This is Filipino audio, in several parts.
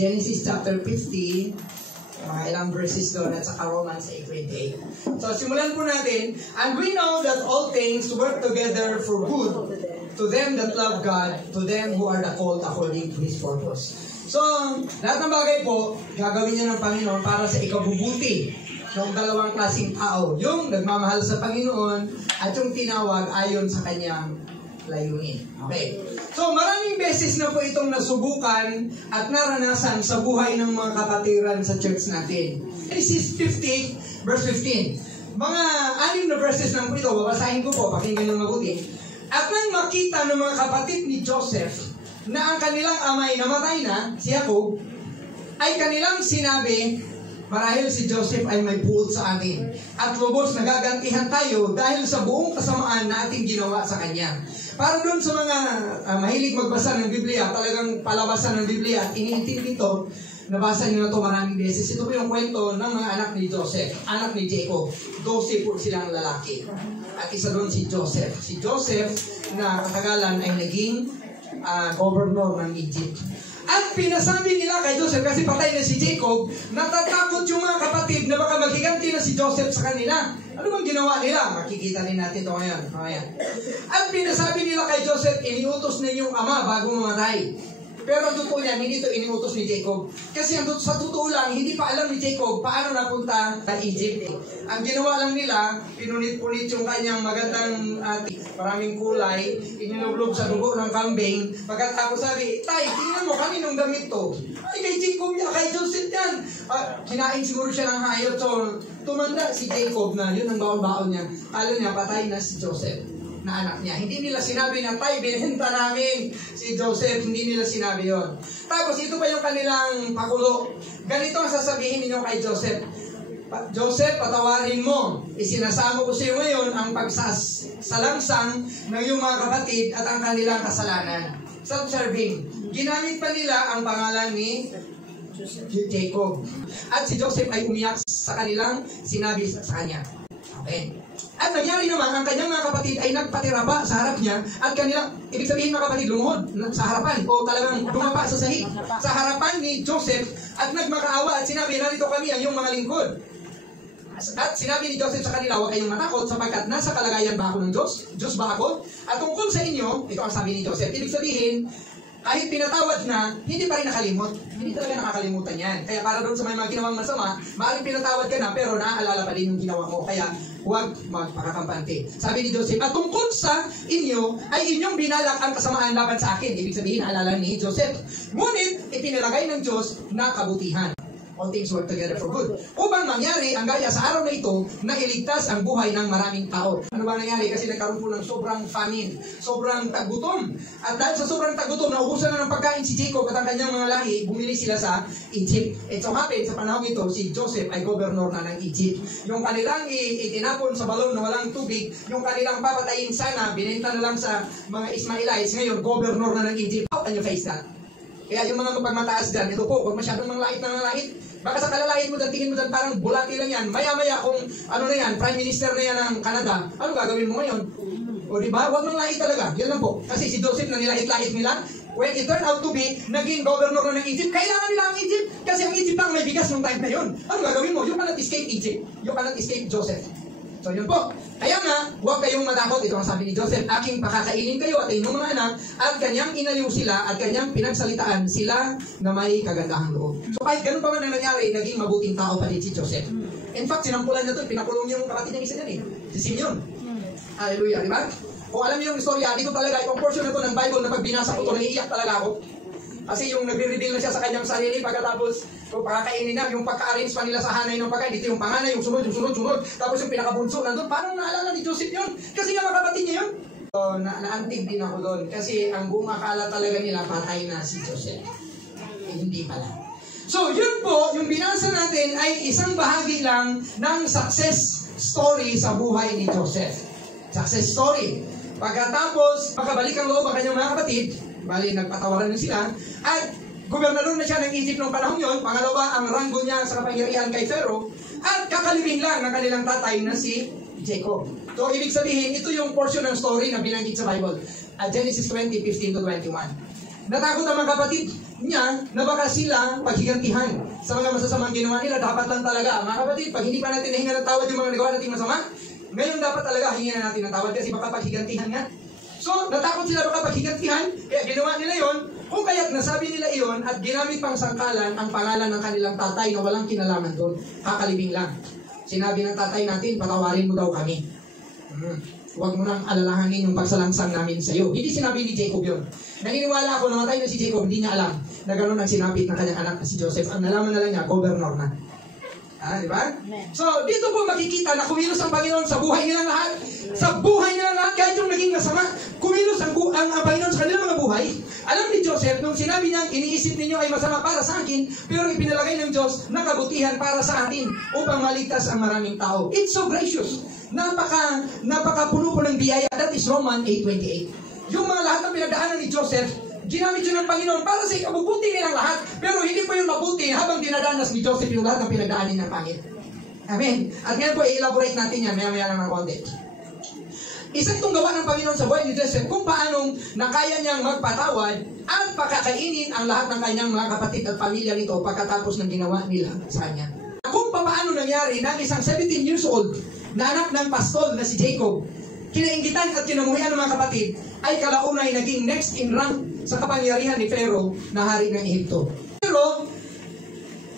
Genesis chapter 50, mga ilang verses doon, at saka Romans 8:28. So, simulan po natin. And we know that all things work together for good to them that love God, to them who are the called according to His purpose. So, lahat ng bagay po, gagawin niya ng Panginoon para sa ikabubuti ng dalawang klaseng tao. Yung nagmamahal sa Panginoon at yung tinawag ayon sa kanyang layunin. Okay. So, maraming beses na po itong nasubukan at naranasan sa buhay ng mga kapatiran sa church natin. Genesis 50, verse 15. Mga 6 na verses lang po ito. Babasahin ko po, pakinggan ng mabuti. At nang makita ng mga kapatid ni Joseph na ang kanilang amay namatay na, si Jacob, ay kanilang sinabi, marahil si Joseph ay may buod sa atin at lubos nagagantihan tayo dahil sa buong kasamaan na ating ginawa sa kanya. Para doon sa mga mahilig magbasa ng Biblia, talagang palabasan ng Biblia at iniintindi ito, nabasa niyo na ito maraming beses. Ito po yung kwento ng mga anak ni Joseph, anak ni Jacob. 12 po silang lalaki. At isa doon si Joseph. Si Joseph na katagalan ay naging governor ng Egypt. At pinasabi nila kay Joseph, kasi patay na si Jacob, natatakot yung mga kapatid na baka maghiganti na si Joseph sa kanila. Ano bang ginawa nila? Makikita rin natin ito ngayon. At pinasabi nila kay Joseph, iniutos na yung ama bago mamatay. Pero ang totoo niyan, hindi ito iniutos ni Jacob. Kasi sa totoo lang, hindi pa alam ni Jacob paano napunta sa Egypt. Ang ginawa lang nila, pinunit-punit yung kanyang magandang maraming kulay, inilublob sa dugo ng kambing. Pagkatapos sabi, tay, tingnan mo, kaninong damit to? Ay, kay Jacob yan, kay Joseph yan. Kinain siguro siya ng hayop. So, tumanda si Jacob na yun ang baon-baon niya. Alam niya, patay na si Joseph na anak niya. Hindi nila sinabi na, tay, binenta namin si Joseph. Hindi nila sinabi yon. Tapos, ito pa yung kanilang pakulo. Ganito ang sasabihin ninyo kay Joseph. Joseph, patawarin mo. Isinasama ko sa iyo ngayon ang pagsasalangsang ng iyong mga kapatid at ang kanilang kasalanan. Self-serving. Ginamit pa nila ang pangalan ni Jacob. At si Joseph ay umiyak sa kanilang sinabi sa kanya. Okay. At nangyari naman, ang kanyang mga kapatid ay nagpatira pa sa harap niya at kanilang, ibig sabihin mga kapatid, lumuhod sa harapan o talagang dumapa sa sahig sa harapan ni Joseph at nagmakaawa at sinabi, narito kami ang iyong mga lingkod. At sinabi ni Joseph sa kanila, huwag kayong matakot sapagkat nasa kalagayan ba ako ng Diyos? Diyos ba ako? At tungkol sa inyo, ito ang sabi ni Joseph, ibig sabihin, kahit pinatawad na, hindi pa rin nakalimot. Hindi talaga nakakalimutan yan. Kaya para doon sa mga ginawang masama, maaaring pinatawad ka na, pero naaalala pa din yung ginawa mo. Kaya huwag magpakakampante. Sabi ni Joseph, at tungkol sa inyo, ay inyong binalak ang kasamaan laban sa akin. Ibig sabihin, naalala ni Joseph. Ngunit, ipinalagay ng Diyos na kabutihan. All things work together for good. Upang mangyari ang gaya sa araw na ito na iligtas ang buhay ng maraming tao. Ano ba nangyari? Kasi nagkaroon po ng sobrang famine, sobrang tagutom. At dahil sa sobrang tagutom, naubusan na ng pagkain si Jacob at ang kanyang mga lahi, bumili sila sa Egypt. It so happened, sa panahon ito, si Joseph ay governor na ng Egypt. Yung kanilang itinapon sa balon na walang tubig, yung kanilang papatayin sana, binenta na lang sa mga Ismailites. Ngayon, governor na ng Egypt. How can you face that? Kaya yung mga mapagmataas dyan, ito po, huwag masyadong manglait ng manglait. Baka sa kalalait mo dyan, tingin mo dyan, parang bulati lang yan. Maya-maya kung ano na yan, Prime Minister na yan ng Canada, ano gagawin mo ngayon? O diba? Huwag manglait talaga. Yan lang po. Kasi si Joseph na nilait-lait nila, when it turned out to be, naging governor na ng Egypt, kailangan nila ang Egypt. Kasi ang Egypt lang may bigas nung time na yun. Ano gagawin mo? You cannot escape Egypt. You cannot escape Joseph. So yun po. Kaya nga, huwag kayong matakot. Ito ang sabi ni Joseph, aking pakakainin kayo at inyong mga anak at kanyang inaliw sila at kanyang pinagsalitaan sila na may kagandahang loob. So kahit ganun pa man ang nangyari, naging mabuting tao pa din si Joseph. In fact, sinampulan niya ito, pinakulong yung kapatid niya isa niyan si Simeon. Hallelujah, di ba? Kung alam niyo yung istorya, dito talaga, itong portion na ito ng Bible na pag binasa ko ito, naiiyak talaga ako. Kasi yung nagre-reveal na siya sa kanyang sarili, pagkatapos kung pakakainin na, yung pagka-arrange pa nila sa hanay ng pagkain, dito yung panganay, yung sunod, tapos yung pinakabunso nandun, parang naalala ni Joseph yun. Kasi nga mga kapatid niya yun. So, naantig din ako doon. Kasi ang buong akala talaga nila, patay na si Joseph. Hindi pala. So, yun po, yung binasa natin ay isang bahagi lang ng success story sa buhay ni Joseph. Success story. Pagkatapos, pagkabalik ang loob ang kanyang mga kapatid, bali, nagpatawaran na sila. At gobernador na siya ng Egypt noong panahon yun. Pangalawa, ang ranggo niya sa kapangyarihan kay Pharaoh. At kakalibing lang ng kanilang tatay na si Jacob. So, ibig sabihin, ito yung portion ng story na binanggit sa Bible. Genesis 20:15-21. Natakot ang mga kapatid. niya na baka sila paghigantihan sa mga masasamang ginawa nila. Dapat lang talaga, mga kapatid, pag hindi pa natin nahinga ng tawad yung mga nagawa natin masama, ngayon dapat talaga hingin na natin ng tawad kasi baka paghigantihan nga. So, natakot sila baka paghigantihan, kaya ginawa nila yon. Kung kaya't nasabi nila iyon at ginamit pang sangkalan ang pangalan ng kanilang tatay na walang kinalaman doon, kakalibing lang. Sinabi ng tatay natin, patawarin mo daw kami. Huwag mo nang alalahanin yung pagsalangsang namin sa iyo. Hindi sinabi ni Jacob yun. Naniniwala ako, namatay na si Jacob, hindi niya alam na gano'n ang sinapit ng kanyang anak na si Joseph. Ang nalaman na lang niya, governor na. Di ba? So, dito po makikita na kumilos ang Panginoon sa buhay nilang lahat. Sa buhay nilang lahat, kahit yung naging masama, kumilos ang Panginoon sa kanilang mga buhay. Alam ni Joseph, nung sinabi niya, iniisip ninyo ay masama para sa akin, pero ipinalagay ng Diyos na kabutihan para sa atin upang maligtas ang maraming tao. It's so gracious. Napakapuno po ng biyaya. That is Romans 8:28. Yung mga lahat ng pinagdaanan ni Joseph, ginamit yun ng Panginoon para sa ikabubuti nilang lahat. Pero hindi po yung mabuti habang dinadanas ni Joseph yung lahat ng pinagdaanin ng pangit. Amen. At ngayon po, i-elaborate natin yan. Maya-maya lang ng konti. Isa itong gawa ng Panginoon sa buhay ni Joseph kung paanong nakaya niyang magpatawad at pakakainin ang lahat ng kanyang mga kapatid at pamilya nito pagkatapos ng ginawa nila sa kanya. Kung paano nangyari na isang 17 years old na anak ng pastol na si Jacob, kinainggitan at kinamuhian ng mga kapatid, ay kalaunay naging next in rank sa kapangyarihan ni Pharaoh na hari ng Ehipto. Pero,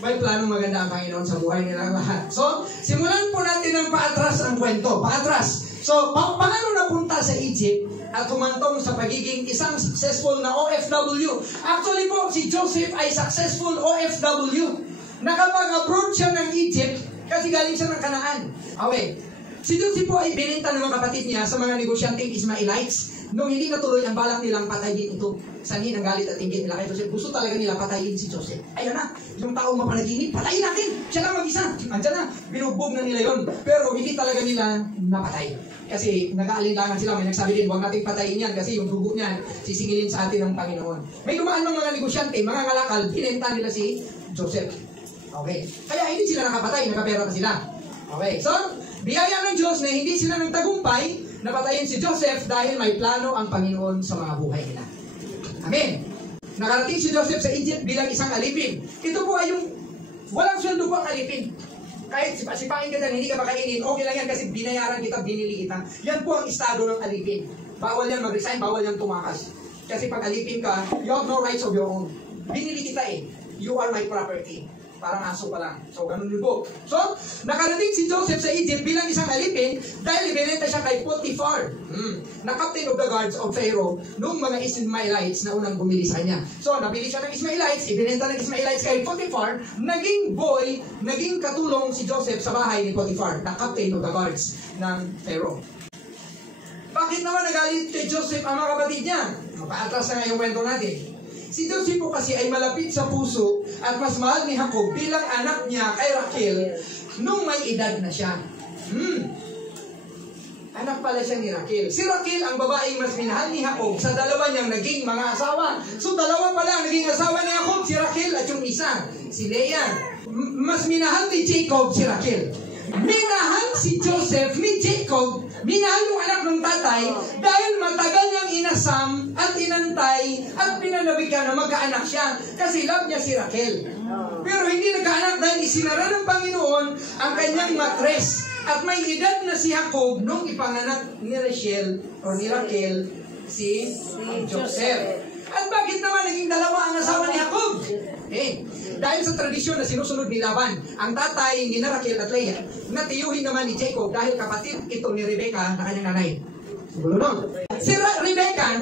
may planong maganda ang Panginoon sa buhay nila lahat. So, simulan po natin ng paatras ang kwento. Paatras. So, paano napunta sa Egypt at humantong sa pagiging isang successful na OFW? Actually po, si Joseph ay successful OFW. Nakapag-abroad siya ng Egypt kasi galing siya ng Kanaan. Okay. Si Joseph po ay binenta ng mga kapatid niya sa mga negosyanteng Ismailites nung hindi natuloy ang balak nilang patayin ito. Sanhin ang galit at inggit nila kay Joseph. Gusto talaga nila patayin si Joseph. Ayun na, yung taong mapanaginip, patayin natin! Siya lang mag-isa. Andiyan na, binugbog na nila yon. Pero hindi talaga nila napatay. Kasi nag-aalinlangan sila. May nagsabi din, huwag nating patayin yan kasi yung dugo niyan sisingilin sa atin ng Panginoon. May dumaan ng mga negosyante, mga ngalakal, binenta nila si Joseph. Okay. Kaya hindi sila nakapatay, nakapera pa sila. Okay. So, biyaya ng Diyos na hindi sila nagtagumpay na patayin si Joseph dahil may plano ang Panginoon sa mga buhay nila. Amen. Nakarating si Joseph sa Egypt bilang isang alipin. Ito po ay yung walang sweldo po ang alipin. Kahit sipain ka dyan, hindi ka makainin, okay lang yan kasi binayaran kita, binili kita. Yan po ang estado ng alipin. Bawal yan mag-resign, bawal yan tumakas. Kasi pag alipin ka, you have no rights of your own. Binili kita eh. You are my property. Parang aso pa lang. So, ganun yun po. So, nakarating si Joseph sa Egypt bilang isang alipin dahil ibinenta siya kay Potiphar, na captain of the guards of Pharaoh, nung mga Ismailites na unang bumili sa kanya. So, nabili siya ng Ismailites, ibinenta ng Ismailites kay Potiphar, naging boy, naging katulong si Joseph sa bahay ni Potiphar, na captain of the guards ng Pharaoh. Bakit naman nagalit kay Joseph ang mga kapatid niya? Paatras na nga yung kwento natin. Si Joseph po kasi ay malapit sa puso at mas mahal ni Jacob bilang anak niya kay Raquel nung may edad na siya. Anak pala siya ni Raquel. Si Raquel ang babaeng mas minahal ni Jacob sa dalawa niyang naging mga asawa. So dalawa pala ang naging asawa ni Jacob, si Raquel at yung isa, si Leah. Mas minahal ni Jacob si Raquel. Minahal si Joseph ni Jacob, minahal yung anak ng tatay dahil matagal niyang inasam at inantay at pinanabikan na magkaanak siya kasi love niya si Raquel. Pero hindi nagkaanak dahil isinara ng Panginoon ang kanyang matres at may edad na si Jacob nung ipanganak ni Rachel o ni Raquel si Joseph. At bakit naman naging dalawa ang asawa ni Jacob? Dahil sa tradisyon na sinusunod ni Laban, ang tatay ni Raquel at Leah, natiyuhin naman ni Jacob dahil kapatid ito ni Rebecca na kanyang nanay. Si Rebecca,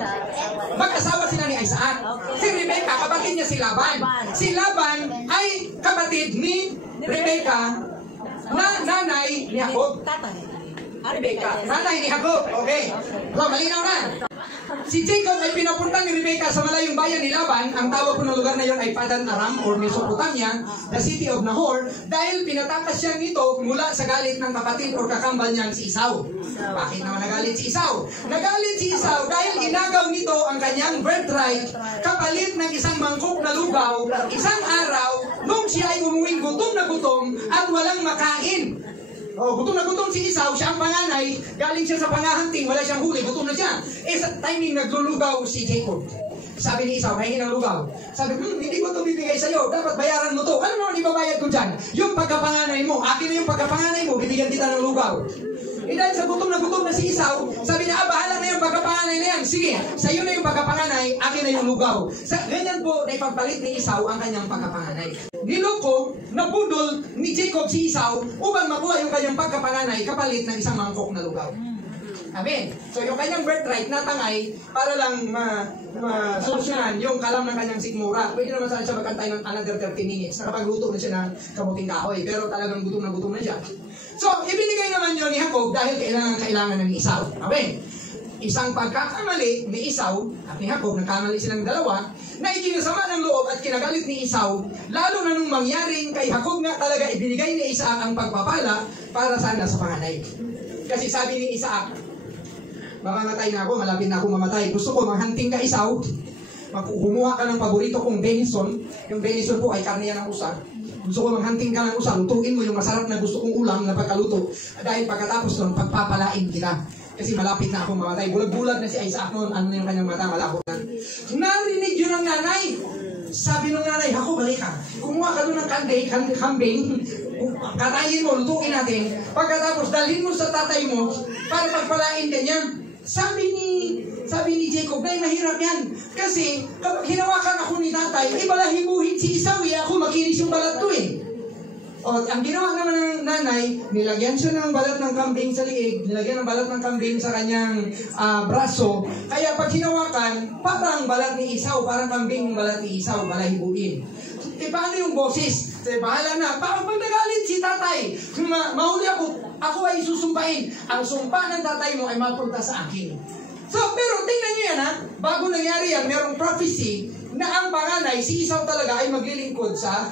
mag-asawa sila ni Isaac. Si Rebecca, kapatid niya si Laban. Si Laban ay kapatid ni Rebecca na nanay ni Jacob. Rebecca, nanay ni Jacob. Okay. So, malinaw na. Si Jacob ay pinapunta ni Rebecca sa malayong bayan ni Laban. Ang tawag po ng lugar na yon ay Padan Aram or Mesopotamia, the city of Nahor, dahil pinatakas siya nito mula sa galit ng kapatid o kakambal niyang si Esau. Bakit naman nagalit si Esau? Nagalit si Esau dahil inagaw nito ang kanyang birthright kapalit ng isang mangkok na lugaw isang araw nung siya ay umuwing gutom na gutom at walang makain. Gutom na gutom si Esau, siya ang panganay, galing siya sa pangahunting, wala siyang huli, gutom na siya. Sa timing naglulugaw si Jacob. Sabi ni Esau, hingin ng lugaw. Sabi, hindi ko ito bibigay sa'yo. Dapat bayaran mo to. Ano naman ibabayad ko dyan? Yung pagkapanganay mo. Akin na yung pagkapanganay mo. Bibigyan kita ng lugaw. Dahil sa gutom na si Esau, sabi niya, bahala na yung pagkapanganay na yan. Sige, sa'yo na yung pagkapanganay, akin na yung lugaw. Ganyan po, naipagpalit ni Esau ang kanyang pagkapanganay. Niloko, nabudol ni Jacob si Esau upang makuha yung kanyang pagkapanganay kapalit ng isang mangkok na lugaw. Amen. So yung kanyang birthright natangay para lang masolusyonan yung kalam ng kanyang sikmura. Pwede naman saan siya magkantay ng another 30 minutes. Nakapagluto na siya ng kamuting kahoy. Pero talagang gutom na siya. So ibinigay naman yun ni Jacob dahil kailangan ng Esau. Amen. Isang pagkakamali ni Esau at ni Jacob, nagkamali silang dalawa, na ikinasama ng loob at kinagalit ni Esau, lalo na nung mangyaring kay Jacob nga talaga ibinigay ni Isaac ang pagpapala para sana sa panganay. Kasi sabi ni Isaac, mamamatay na ako, malapit na ako mamatay. Gusto ko manghunting ka, Esau. Kumuha ka ng paborito kong venison. Yung venison po ay karne yan ng usa. Gusto ko manghunting ka ng usa. Lutuin mo yung masarap na gusto kong ulam na pagkaluto. Dahil pagkatapos nun, pagpapalain kita. Kasi malapit na akong mamatay. Bulag-bulag na si Isaac noon. Ano na yung kanyang mata? Malabo na. Narinig yun ng nanay. Sabi ng nanay, ako balik ka. Kumuha ka doon ng kambing. Katayin mo, lutuin natin. Pagkatapos, dalhin mo sa tatay mo para pagpalain ka niya. Sabi ni Jacob, ay mahirap yan. Kasi kapag hinawakan ako ni tatay, balahibuhin si Esau, ako makinis yung balat ko eh. O, ang ginawa naman ng nanay, nilagyan siya ng balat ng kambing sa liig, nilagyan ng balat ng kambing sa kanyang braso. Kaya pag hinawakan, parang balat ni Esau, parang kambing yung balat ni Esau, balahibuhin. Paano yung boses? Bahala na. Pag nagalit si tatay, mahuli ako ay susumpain. Ang sumpa ng tatay mo ay mapunta sa akin. So, pero tingnan nyo yan ha, bago nangyari yan, merong prophecy na ang panganay, si Esau talaga ay maglilingkod sa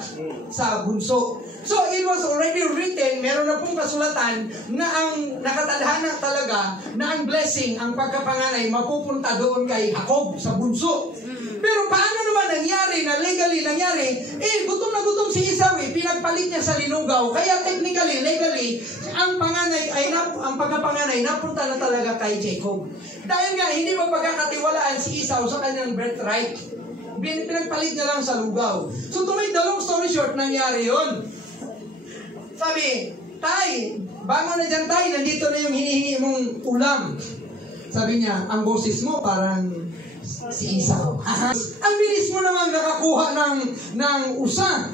bunso. So, it was already written, meron na pong kasulatan na ang nakatadhana talaga na ang blessing, ang pagkapanganay, mapupunta doon kay Jacob sa bunso. Pero paano naman nangyari na legally nangyari? Gutom na gutom si Esau pinagpalit niya sa linugaw. Kaya technically, legally, ang pagkapanganay napunta na talaga kay Jacob. Dahil nga, hindi mo pagkakatiwalaan si Esau sa kanyang birthright. Pinagpalit niya lang sa lugaw. So to make the long story short, nangyari yun. Sabi, tay, bangon na dyan tay, nandito na yung hinihingi mong ulam. Sabi niya, ang boses mo parang si Esau. Ang bilis mo naman nakakuha ng usa.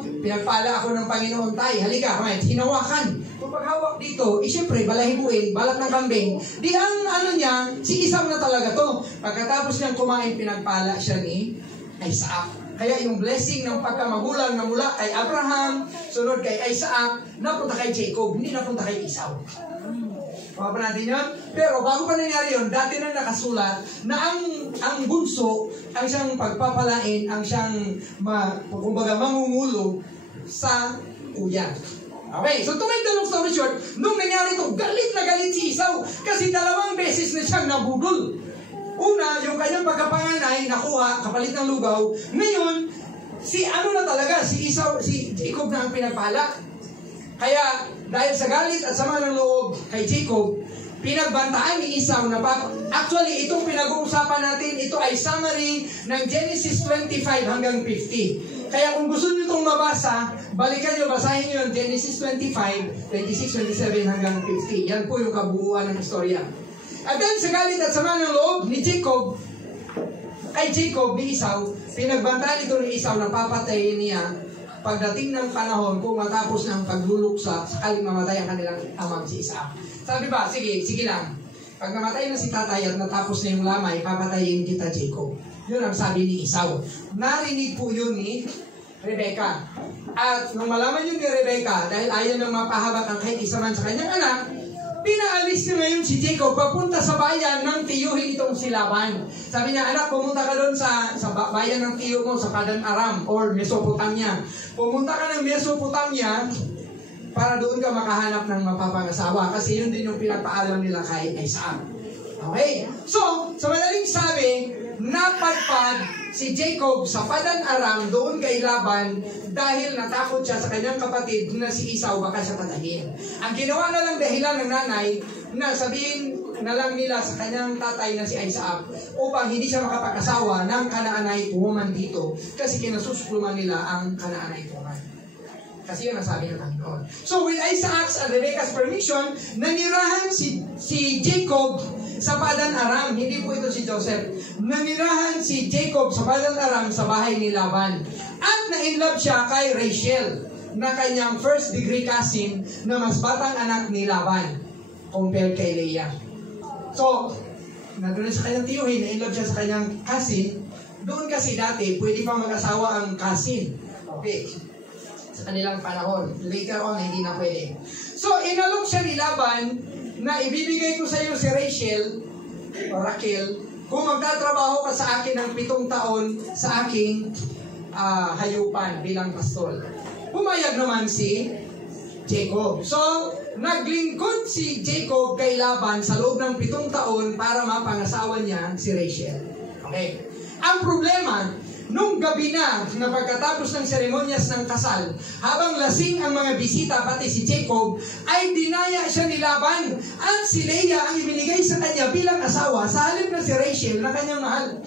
Pinagpala ako ng Panginoon tay, halika, hinawakan. Kung paghawak dito, siyempre, balahibuin, balat ng kambing. Di ang niya, si Esau na talaga to. Pagkatapos niyang kumain, pinagpala siya ni Isaac. Kaya yung blessing ng pagkamagulang na mula kay Abraham, sunod kay Isaac, napunta kay Jacob, hindi napunta kay Esau. Paka pa natin yun? Pero bago pa nangyari yun, dati na nakasulat na ang bunso, ang siyang pagpapalain, ang siyang kumbaga mamumulo sa kuya. Okay, so to make the long story short, nung nangyari ito, galit na galit si Esau kasi 2 beses na siyang nabudol. Una, yung kanyang pagkapanganay, nakuha, kapalit ng lugaw. Ngayon, si Jacob na ang pinagpala. Kaya, dahil sa galit at sama ng loob kay Jacob, pinagbantaan ni Esau na actually, itong pinag-uusapan natin, ito ay summary ng Genesis 25 hanggang 50. Kaya kung gusto nyo itong mabasa, balikan nyo, basahin nyo yung Genesis 25, 26, 27 hanggang 50. Yan po yung kabuuan ng istorya. At then, sa galit at sama ng loob ni Jacob, ni Esau, pinagbantaan ito ni Esau na papatayin niya pagdating ng panahon kung matapos ng pagluluksa sakaling mamatay ang kanilang amang si Isaac. Sabi ba, sige lang. Pag namatay na si tatay at natapos na yung lamay, papatayin kita, Jacob. Yun ang sabi ni Esau. Narinig po yun ni Rebecca. At nung malaman yun ni Rebecca, dahil ayaw nang mapahabak ang kahit isa man sa kanyang anak, pinaalis niya ngayon si Jacob papunta sa bayan ng tiyuhin itong si Laban. Sabi niya, anak, pumunta ka doon sa bayan ng tiyo mo, sa Padan Aram or Mesopotamia. Pumunta ka ng Mesopotamia para doon ka makahanap ng mapapangasawa. Kasi yun din yung pinapaalam nila kay Isaac. Okay? So, sa madaling sabi, napadpad si Jacob sa Padan Aram doon kay Laban dahil natakot siya sa kanyang kapatid na si Esau baka siya patayin. Ang ginawa na lang dahilan ng nanay na sabihin na lang nila sa kanyang tatay na si Isaac upang hindi siya makapag-asawa ng Canaanite woman dito kasi kinasuskuluman nila ang Canaanite woman. Kasi yun ang sabi ng Panginoon. So with Isaac's and Rebecca's permission, nanirahan si Jacob sa Padan Aram. Hindi po ito si Joseph. Nanirahan si Jacob sa Padan Aram sa bahay ni Laban. At na-inlove siya kay Rachel, na kanyang first degree cousin na mas batang anak ni Laban compared kay Leah. So, nandun sa kanyang tiyuhin, na-inlove siya sa kanyang cousin. Doon kasi dati, pwede pa mag-asawa ang cousin. Okay. Sa kanilang panahon. Later on, hindi na pwede. So, inalok siya ni Laban na ibibigay ko sa iyo si Rachel o Raquel kung magtatrabaho ka sa akin ng 7 taon sa aking hayupan bilang pastol. Pumayag naman si Jacob. So, naglingkod si Jacob kay Laban sa loob ng 7 taon para mapangasawa niya si Rachel. Okay. Ang problema, nung gabi na pagkatapos ng seremonyas ng kasal, habang lasing ang mga bisita, pati si Jacob, ay dinaya siya ni Laban. At si Leah ang ibinigay sa kanya bilang asawa sa halip na si Rachel na kanyang mahal.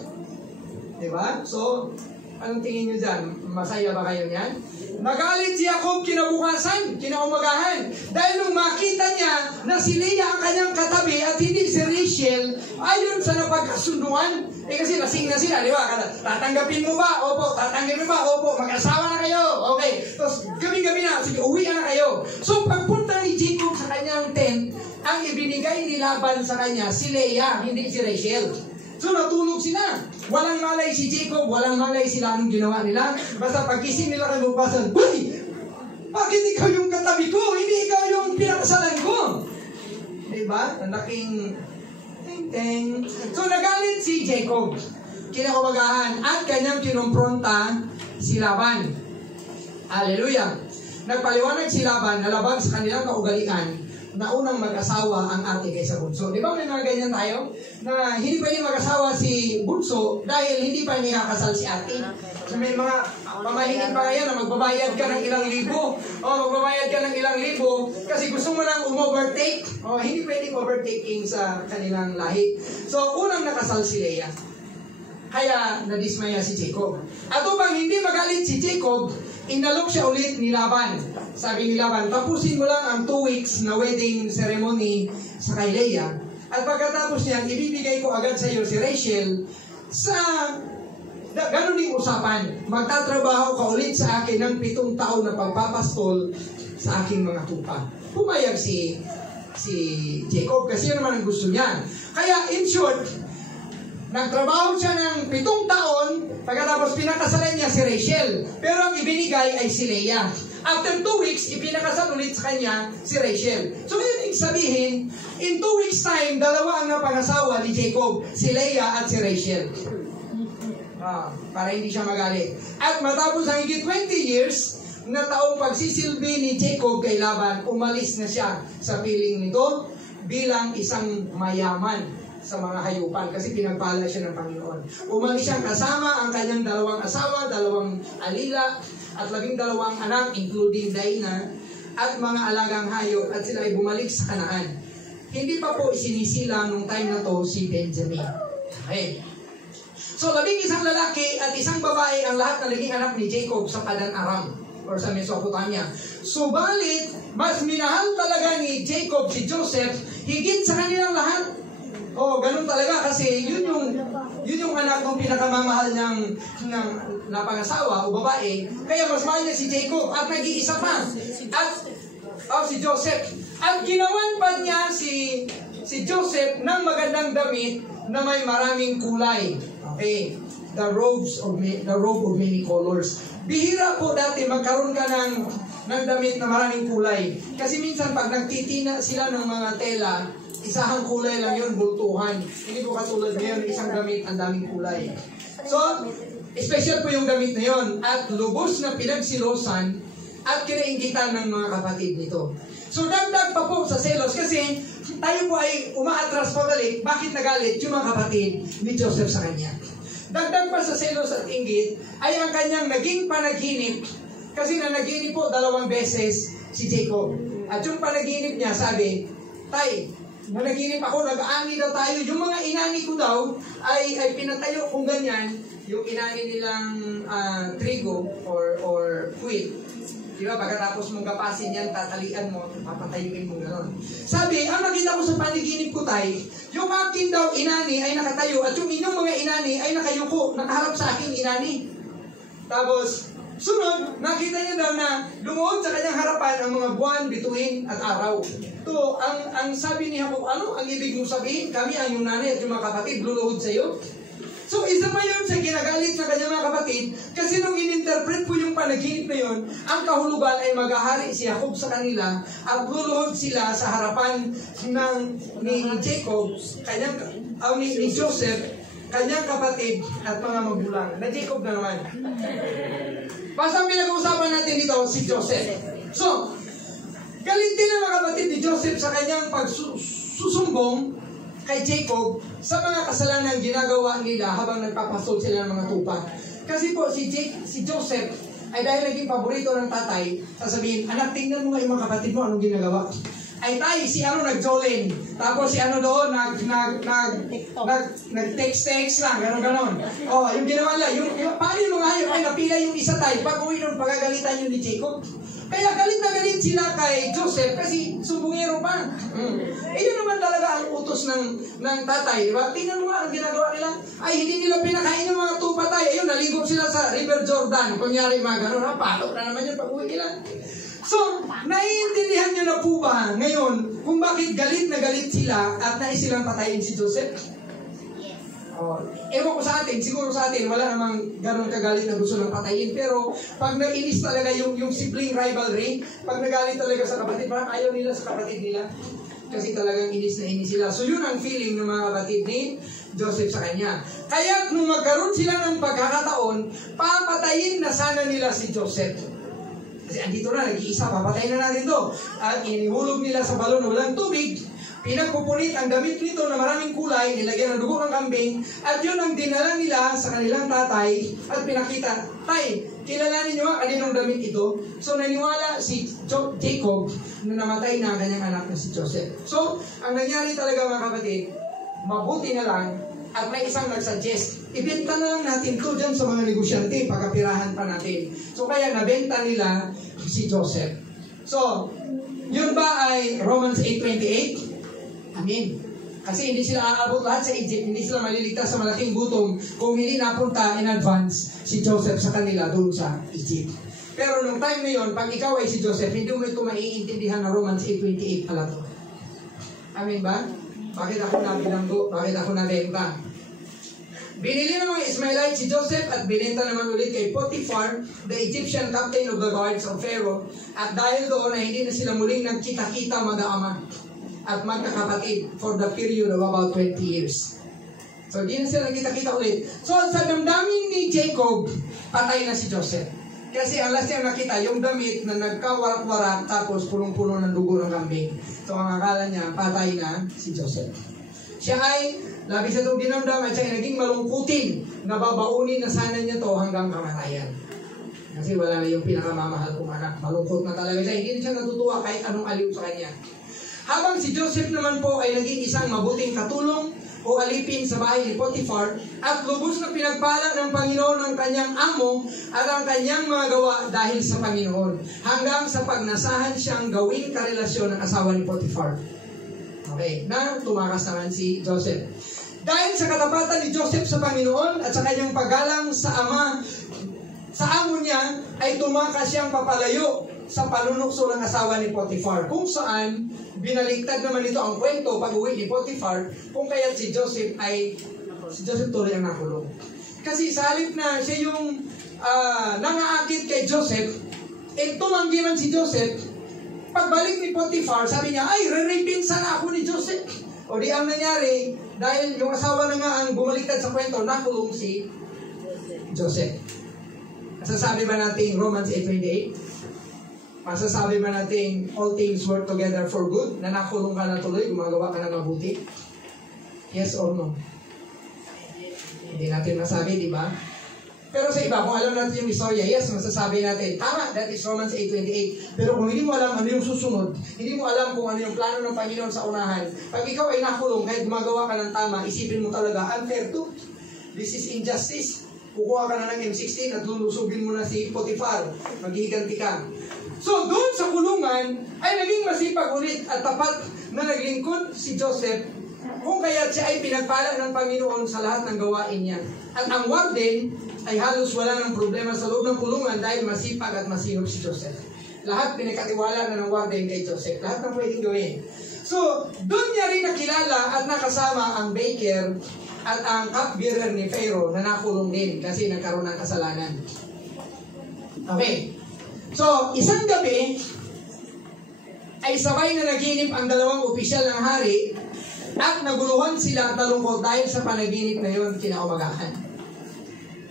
Diba? So, anong tingin nyo dyan? Masaya ba kayo niyan? Nagalit si Jacob kinabukasan, kinaumagahan. Dahil nung makita niya na si Leah ang kanyang katabi at hindi si Rachel, ayon sa napagkasunduan. Kasi lasing na sila, di ba? Tatanggapin mo ba? Opo. Tatanggapin mo ba? Opo. Mag-asawa na kayo. Okay. Tapos gabi-gabi na, sige, uwi na kayo. So pagpunta ni Jacob sa kanyang tent, ang ibinigay ni Laban sa kanya, si Leah, hindi si Rachel. So natulog sila. Walang malay si Jacob, walang malay sila anong ginawa nila. Basta pagkising nila kay bukasan, uy! Bakit ikaw yung katabi ko? Hindi ikaw yung pinakasalan ko. Diba? Ang laking ting-ting. So nagalit si Jacob, kinakumagahan, at kanyang kinumpronta si Laban. Hallelujah! Nagpaliwanag si Laban na labag sa kanilang kaugalian na unang mag-asawa ang ate kaysa bunso. Di ba may mga ganyan tayo? Na hindi pwede mag-asawa si bunso dahil hindi pa niya kasal si ate. So may mga pamahingin pa yan na magbabayad ka ng ilang libo. O magbabayad ka ng ilang libo kasi gusto mo lang overtake. O hindi pwedeng overtaking sa kanilang lahi. So unang nakasal si Leah. Kaya nadismaya si Jacob. At upang hindi magalit si Jacob, inalok siya ulit ni Laban. Sabi ni Laban, tapusin mo lang ang 2 weeks na wedding ceremony sa kay Leah. At pagkatapos niyan, ibibigay ko agad sa iyo si Rachel sa ganun yung usapan. Magtatrabaho ka ulit sa akin ng 7 taon na pagpapastol sa aking mga tupa. Pumayag si Jacob kasi yun naman ang gusto niya. Kaya in short, nagtrabaho siya ng 7 taon, pagkatapos pinakasalan niya si Rachel. Pero ang ibinigay ay si Leah. After 2 weeks, ipinakasal ulit sa kanya si Rachel. So, yun yung sabihin, in 2 weeks time, dalawa ang napangasawa ni Jacob, si Leah at si Rachel. Para hindi siya magalit. At matapos ang higit 20 years, na taong pagsisilbi ni Jacob kay Laban, umalis na siya sa piling nito bilang isang mayaman sa mga hayupan kasi pinagpala siya ng Panginoon. Umalis siyang kasama ang kanyang 2 asawa, 2 alila, at 12 anak, including Dinah, at mga alagang hayop, at sila ay bumalik sa Kanaan. Hindi pa po isinisilang nung time na to si Benjamin. Okay. So, 11 lalaki at 1 babae ang lahat na naging anak ni Jacob sa Padan Aram or sa Mesopotamia. Subalit, mas minahal talaga ni Jacob si Joseph higit sa kanilang lahat. Ganun talaga kasi yun yung anak ng pinakamamahal ng napangasawa o babae. Kaya mas mahal niya si Jacob at nag-iisa pa. At si Joseph. At ginawan pa niya si Joseph ng magandang damit na may maraming kulay. Okay. The robe of many colors. Bihira po dati magkaroon ka ng damit na maraming kulay. Kasi minsan pag nagtitina sila ng mga tela, isang kulay lang yun, bultuhan. Hindi po katulad ngayon, isang damit, ang daming kulay. So, special po yung damit na yun. At lubos na pinagsilosan at kinainggitan ng mga kapatid nito. So, dagdag pa po sa selos kasi tayo po ay umaatras pabalik. Bakit nagalit yung mga kapatid ni Joseph sa kanya? Dagdag pa sa selos at inggit ay ang kanyang naging panaginip kasi nanaginip po 2 beses si Jacob. At yung panaginip niya sabi, Tay, Nanaginip ako, nag-ani daw tayo. Yung mga inani ko daw, ay pinatayo kung ganyan, yung inani nilang trigo or wheat. Di ba? Pagkatapos mong gapasin yan, tatalian mo, papatayuin mo gano'n. Sabi, ang nakita ko sa paniginip ko tayo, yung aking daw inani ay nakatayo at yung inyong mga inani ay nakayuko, nakaharap sa aking inani. Tapos, sunod, nakita niya daw na lumuhod sa kanyang harapan ang mga buwan, bituin at araw. To, ang sabi niya po, ano ang ibig mong sabihin? Kami ang yung nanay at yung mga kapatid luluhod sa iyo. So, isa pa yun sa ginagalit sa kanyang mga kapatid kasi nung ininterpret po yung panaginip na yun, ang kahulugan ay maghahari si Jacob sa kanila at luluhod sila sa harapan ni Jacob, ni Joseph, kanyang kapatid at mga magulang. Na Jacob na naman. Basta ang pinag-uusapan natin dito, si Joseph. So, galit din ang mga kapatid ni Joseph sa kanyang pagsusumbong kay Jacob sa mga kasalanan ginagawa nila habang nagpapasol sila ng mga tupa. Kasi po, si Joseph ay dahil naging paborito ng tatay, sasabihin, anak, tingnan mo nga yung mga kapatid mo, anong ginagawa? Ay tay, si ano nag-jolin. Tapos si ano doon, nag-text lang, gano'n. Oh, yung ginawa nila, paano yung mga hayop ay napila yung isa tay, pag uwi nun, pagagalitan yun ni Jacob. Kaya galit na galit sila kay Joseph kasi sumbungero pa. Yun naman talaga ang utos ng tatay. Diba? Tingnan mo nga ang ginagawa nila. Ay, hindi nila pinakain yung mga tupa tayo. Ayun, naligo sila sa River Jordan. Kunyari mga gano'n, palo na naman yun pag uwi nila. So, naiintindihan nyo na po ba ngayon kung bakit galit na galit sila at nais silang patayin si Joseph? Ewan ko sa atin, siguro sa atin, wala namang ganun kagalit na gusto ng patayin. Pero pag nainis talaga yung sibling rivalry, pag nagalit talaga sa kapatid, parang ayaw nila sa kapatid nila. Kasi talagang inis na inis sila. So yun ang feeling ng mga kapatid ni Joseph sa kanya. Kaya nung magkaroon sila ng pagkakataon, papatayin na sana nila si Joseph. Kasi andito na, nag-iisa, papatayin na natin to. At inihulog nila sa balon na walang tubig. Pinagpupunit ang damit nito na maraming kulay, nilagyan ng dugo ng kambing, at yun ang dinala nila sa kanilang tatay at pinakita, tay, kilalanin nyo nga kaninong damit ito. So naniwala si Jacob na namatay na ang kanyang anak na si Joseph. So, ang nangyari talaga mga kapatid, mabuti na lang at may isang nagsuggest, ibenta na lang natin to dyan sa mga negosyante, pagkapirahan pa natin. So kaya nabenta nila si Joseph. So, yun ba ay Romans 8:28? Amen. Kasi hindi sila aabot lahat sa Egypt, hindi sila maliligtas sa malaking gutom kung hindi napunta in advance si Joseph sa kanila doon sa Egypt. Pero nung time na yun, pag ikaw ay si Joseph, hindi mo ito maiintindihan na Romans 8:28 pala to. Amen ba? Bakit ako nabilanggo? Bakit ako nabenta? Binili ng mga Ismailite si Joseph at binenta naman ulit kay Potiphar, the Egyptian captain of the guards of Pharaoh. At dahil doon ay hindi na sila muling nagkita-kita mag-aama at magkakapatid for the period of about 20 years. So, di na sila nagkita-kita ulit. So, sa damdamin ni Jacob, patay na si Joseph. Kasi ang last niya nakita, yung damit na nagkawarak-warak tapos punong-puno ng dugo ng kambing. So, ang akala niya, patay na si Joseph. Siya ay, labis na itong dinamdam at siya ay naging malungkutin na babaunin na sana niya to hanggang kamatayan. Kasi wala na yung pinakamamahal kong anak. Malungkot na talaga siya. Hindi siya natutuwa kahit anong aliw sa kanya. Habang si Joseph naman po ay naging isang mabuting katulong o alipin sa bahay ni Potiphar at lubos na pinagpala ng Panginoon ang kanyang amo at ang kanyang mga gawa dahil sa Panginoon hanggang sa pagnasahan siyang gawing karelasyon ng asawa ni Potiphar. Okay, na tumakas naman si Joseph. Dahil sa katapatan ni Joseph sa Panginoon at sa kanyang paggalang sa amo niya ay tumakas siyang papalayo sa panunukso ng asawa ni Potiphar, kung saan binaliktad naman ito ang kwento pag-uwi ni Potiphar, kung kaya si Joseph tuloy ang nakulong. Kasi sa halip na siya yung nangaakit kay Joseph, tumanggi man si Joseph, pagbalik ni Potiphar, sabi niya, ay, re-rapin sana ako ni Joseph. O di ang nangyari, dahil yung asawa na nga ang bumaliktad sa kwento, nakulong si Joseph. Masasabi ba natin Romans 8:28? Masasabi ba natin all things work together for good? Na nakulong ka na tuloy, gumagawa ka na mabuti? Yes or no? Hindi natin masabi, di ba? Pero sa iba, kung alam natin yung istorya, yes, masasabi natin, tama, that is Romans 8:28. Pero kung hindi mo alam ano yung susunod, hindi mo alam kung ano yung plano ng Panginoon sa unahan, pag ikaw ay nakulong, kahit gumagawa ka ng tama, isipin mo talaga, unfair to. This is injustice. Kukuha ka na ng M16 at lulusubin mo na si Potiphar. Maghihiganti ka. So, doon sa kulungan, ay naging masipag ulit at tapat na naglingkod si Joseph, kung kaya siya ay pinagpala ng Panginoon sa lahat ng gawain niya. At ang warden ay halos wala ng problema sa loob ng kulungan dahil masipag at masinop si Joseph. Lahat pinakatiwala na ng warden kay Joseph. Lahat ng pwedeng gawin. So, doon niya rin nakilala at nakasama ang baker at ang cupbearer ni Pharaoh na nakulong din kasi nagkaroon ng kasalanan. Okay. So, isang gabi ay sabay na naginip ang dalawang opisyal ng hari at naguluhan sila at nalungkot dahil sa panaginip na yun kinaumagahan.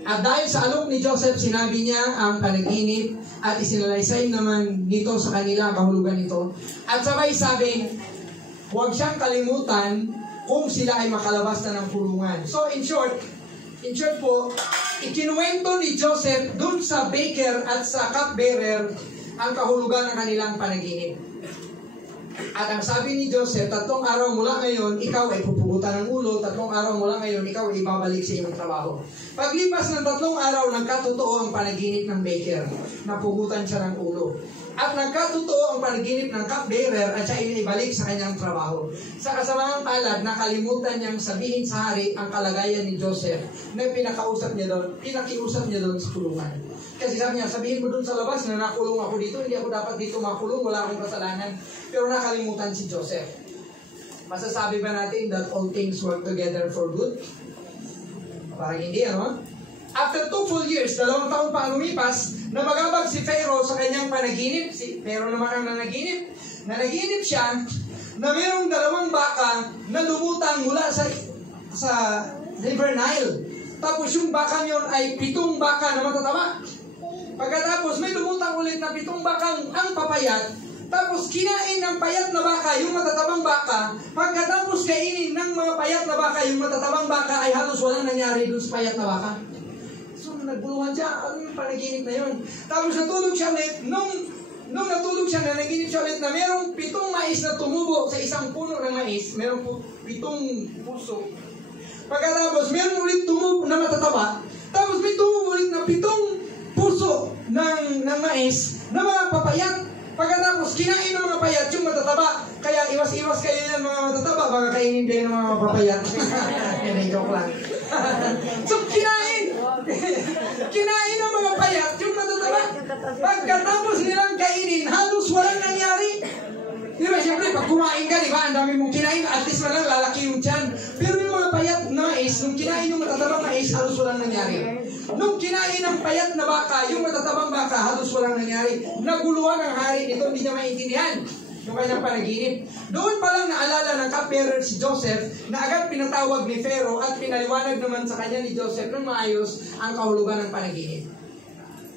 At dahil sa alok ni Joseph, sinabi niya ang panaginip at isinalaysay naman nito sa kanila kahulugan nito. At sabay sabing, huwag siyang kalimutan kung sila ay makalabas na ng kulungan. So in short po, ikinuwento ni Joseph dun sa baker at sa cupbearer ang kahulugan ng kanilang panaginip. At ang sabi ni Joseph, 3 araw mula ngayon, ikaw ay pupugutan ng ulo, 3 araw mula ngayon, ikaw ay ibabalik sa iyong trabaho. Paglipas ng 3 araw, nagkatotoo ang panaginip ng baker, napugutan siya ng ulo. At nagkatotoo ang panaginip ng cupbearer at siya ay ibalik sa kanyang trabaho. Sa kasamang palad, nakalimutan niyang sabihin sa hari ang kalagayan ni Joseph na pinakiusap niya doon sa kulungan. Kasi sabi niya, sabihin mo doon sa labas na nakulong ako dito, hindi ako dapat dito makulong, wala akong kasalanan. Pero nakalimutan si Joseph. Masasabi ba natin that all things work together for good? Parang hindi, ano? After 2 full years, 2 taon pa ang lumipas, na magabag si Pharaoh sa kanyang panaginip. Si Pharaoh naman ang nanaginip. Nanaginip siya na mayroong 2 baka na lumutang mula sa River Nile. Tapos yung baka yon ay 7 baka na matataba. Pagkatapos may lumutang ulit na 7 bakang ang papayat. Tapos kinain ng payat na baka yung matatabang baka. Pagkatapos kainin ng mga payat na baka yung matatabang baka, ay halos walang nangyari dun sa payat na baka. So nagbuluhan siya, ano yung panaginip na yun? Tapos natulog siya ulit, nung natulog siya, nanaginip siya ulit na merong 7 mais na tumubo sa isang puno ng mais. Merong 7 puso. Pagkatapos meron ulit tumubo na matataba. Tapos may tumubo ulit na 7 puso ng mais na mga papayat. Pagkatapos, kinain ng mga payat yung matataba. Kaya iwas-iwas kayo yan mga matataba. Baka kainin din ng mga papayat. Yan ay joke lang. So, kinain ng mga payat yung matataba. Pagkatapos nilang kainin, halos walang nangyari. Di ba, siyempre, pag kumain ka, di ba, ang dami mong kinain, at least man lang lalaki yung tiyan. Pero yung mga payat na mais, nung kinain yung matatabang mais, halos walang nangyari. Nung kinain ng payat na baka, yung matatabang baka, halos walang nangyari. Naguluhan ang hari nito, hindi niya maintindihan yung kanyang panaginip. Doon pa lang naalala ng cupbearer si Joseph na agad pinatawag ni Pharaoh at pinaliwanag naman sa kanya ni Joseph ng maayos ang kahulugan ng panaginip.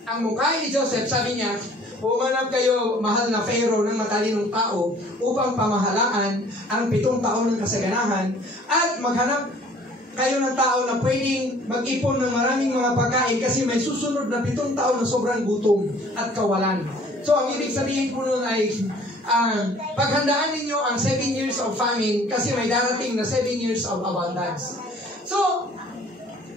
Ang mukha ni Joseph, sabi niya, humanap kayo, mahal na Pharaoh, ng matalinong tao upang pamahalaan ang 7 taon ng kasaganahan at maghanap kayo ng tao na pwedeng mag-ipon ng maraming mga pagkain kasi may susunod na 7 taon na sobrang gutom at kawalan. So, ang ibig sabihin po nun ay paghandaan ninyo ang 7 years of famine kasi may darating na 7 years of abundance. So,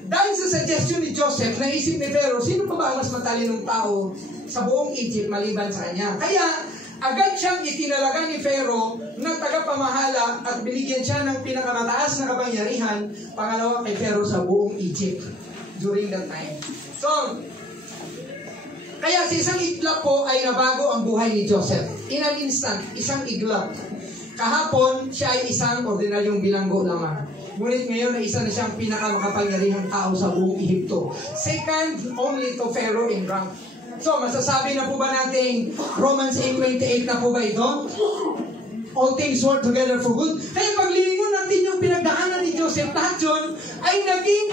dahil sa suggestion ni Joseph, naisip ni Pharaoh, sino pa ba ang mas matalinong tao sa buong Egypt maliban sa kanya? Kaya, agad siyang itinalaga ni Pharaoh ng tagapamahala at binigyan siya ng pinakamataas na kapangyarihan, pangalawa kay Pharaoh sa buong Egypt during that time. So, kaya sa isang iglap po ay nabago ang buhay ni Joseph. In an instant, isang iglap. Kahapon, siya ay isang ordinaryong bilanggo lamang. Ngunit ngayon ay isa na siyang pinakamakapangyarihang tao sa buong Ehipto. Second only to Pharaoh in rank. So, masasabi na po ba natin Romans 8:28 na po ba ito? All things work together for good. Kaya paglilingon natin yung pinagdaanan ni Joseph, lahat yun ay naging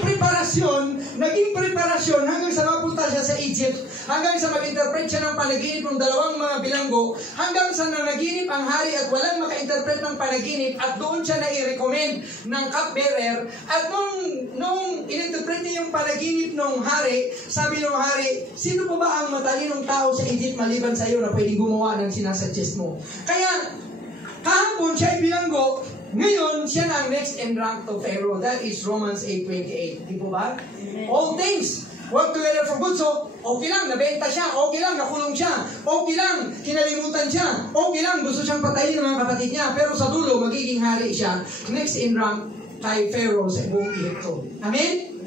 preparasyon hanggang sa mapunta siya sa Egypt, hanggang sa mag-interpret siya ng panaginip ng dalawang mga bilanggo, hanggang sa nanaginip ang hari at walang maka-interpret ng panaginip, at doon siya na-i-recommend ng cupbearer. At nung in-interpret niya yung panaginip ng hari, sabi ng hari, sino po ba ang matalinong tao sa Egypt maliban sa iyo na pwedeng gumawa ng sinasuggest mo? Kaya kahapon siya ay bilanggo, ngayon, siya na ang next in rank to Pharaoh. That is Romans 8:28. Di po ba? Amen. All things work together for good. So, okay lang, nabenta siya. Okay lang, nakulong siya. Okay lang, kinalimutan siya. Okay lang, gusto siyang patayin ng mga kapatid niya. Pero sa dulo, magiging hari siya. Next in rank kay Pharaoh sa buong Egypto. Amen?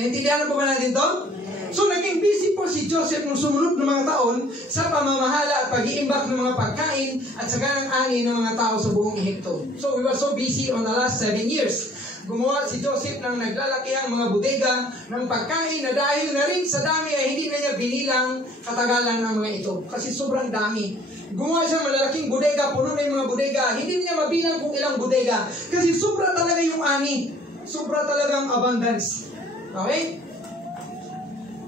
Naintindihan po ba natin ito? So, naging busy po si Joseph nung sumunod ng mga taon sa pamamahala at pag-iimbak ng mga pagkain at sa ganang ani ng mga tao sa buong Ehipto. So, we were so busy on the last 7 years. Gumawa si Joseph ng naglalakihang mga bodega ng pagkain na dahil na rin sa dami ay hindi na niya binilang katagalan ng mga ito. Kasi sobrang dami. Gumawa siya malalaking bodega, puno na yung mga bodega. Hindi niya mabilang kung ilang bodega. Kasi sobra talaga yung ani. Sobra talagang abundance. Okay?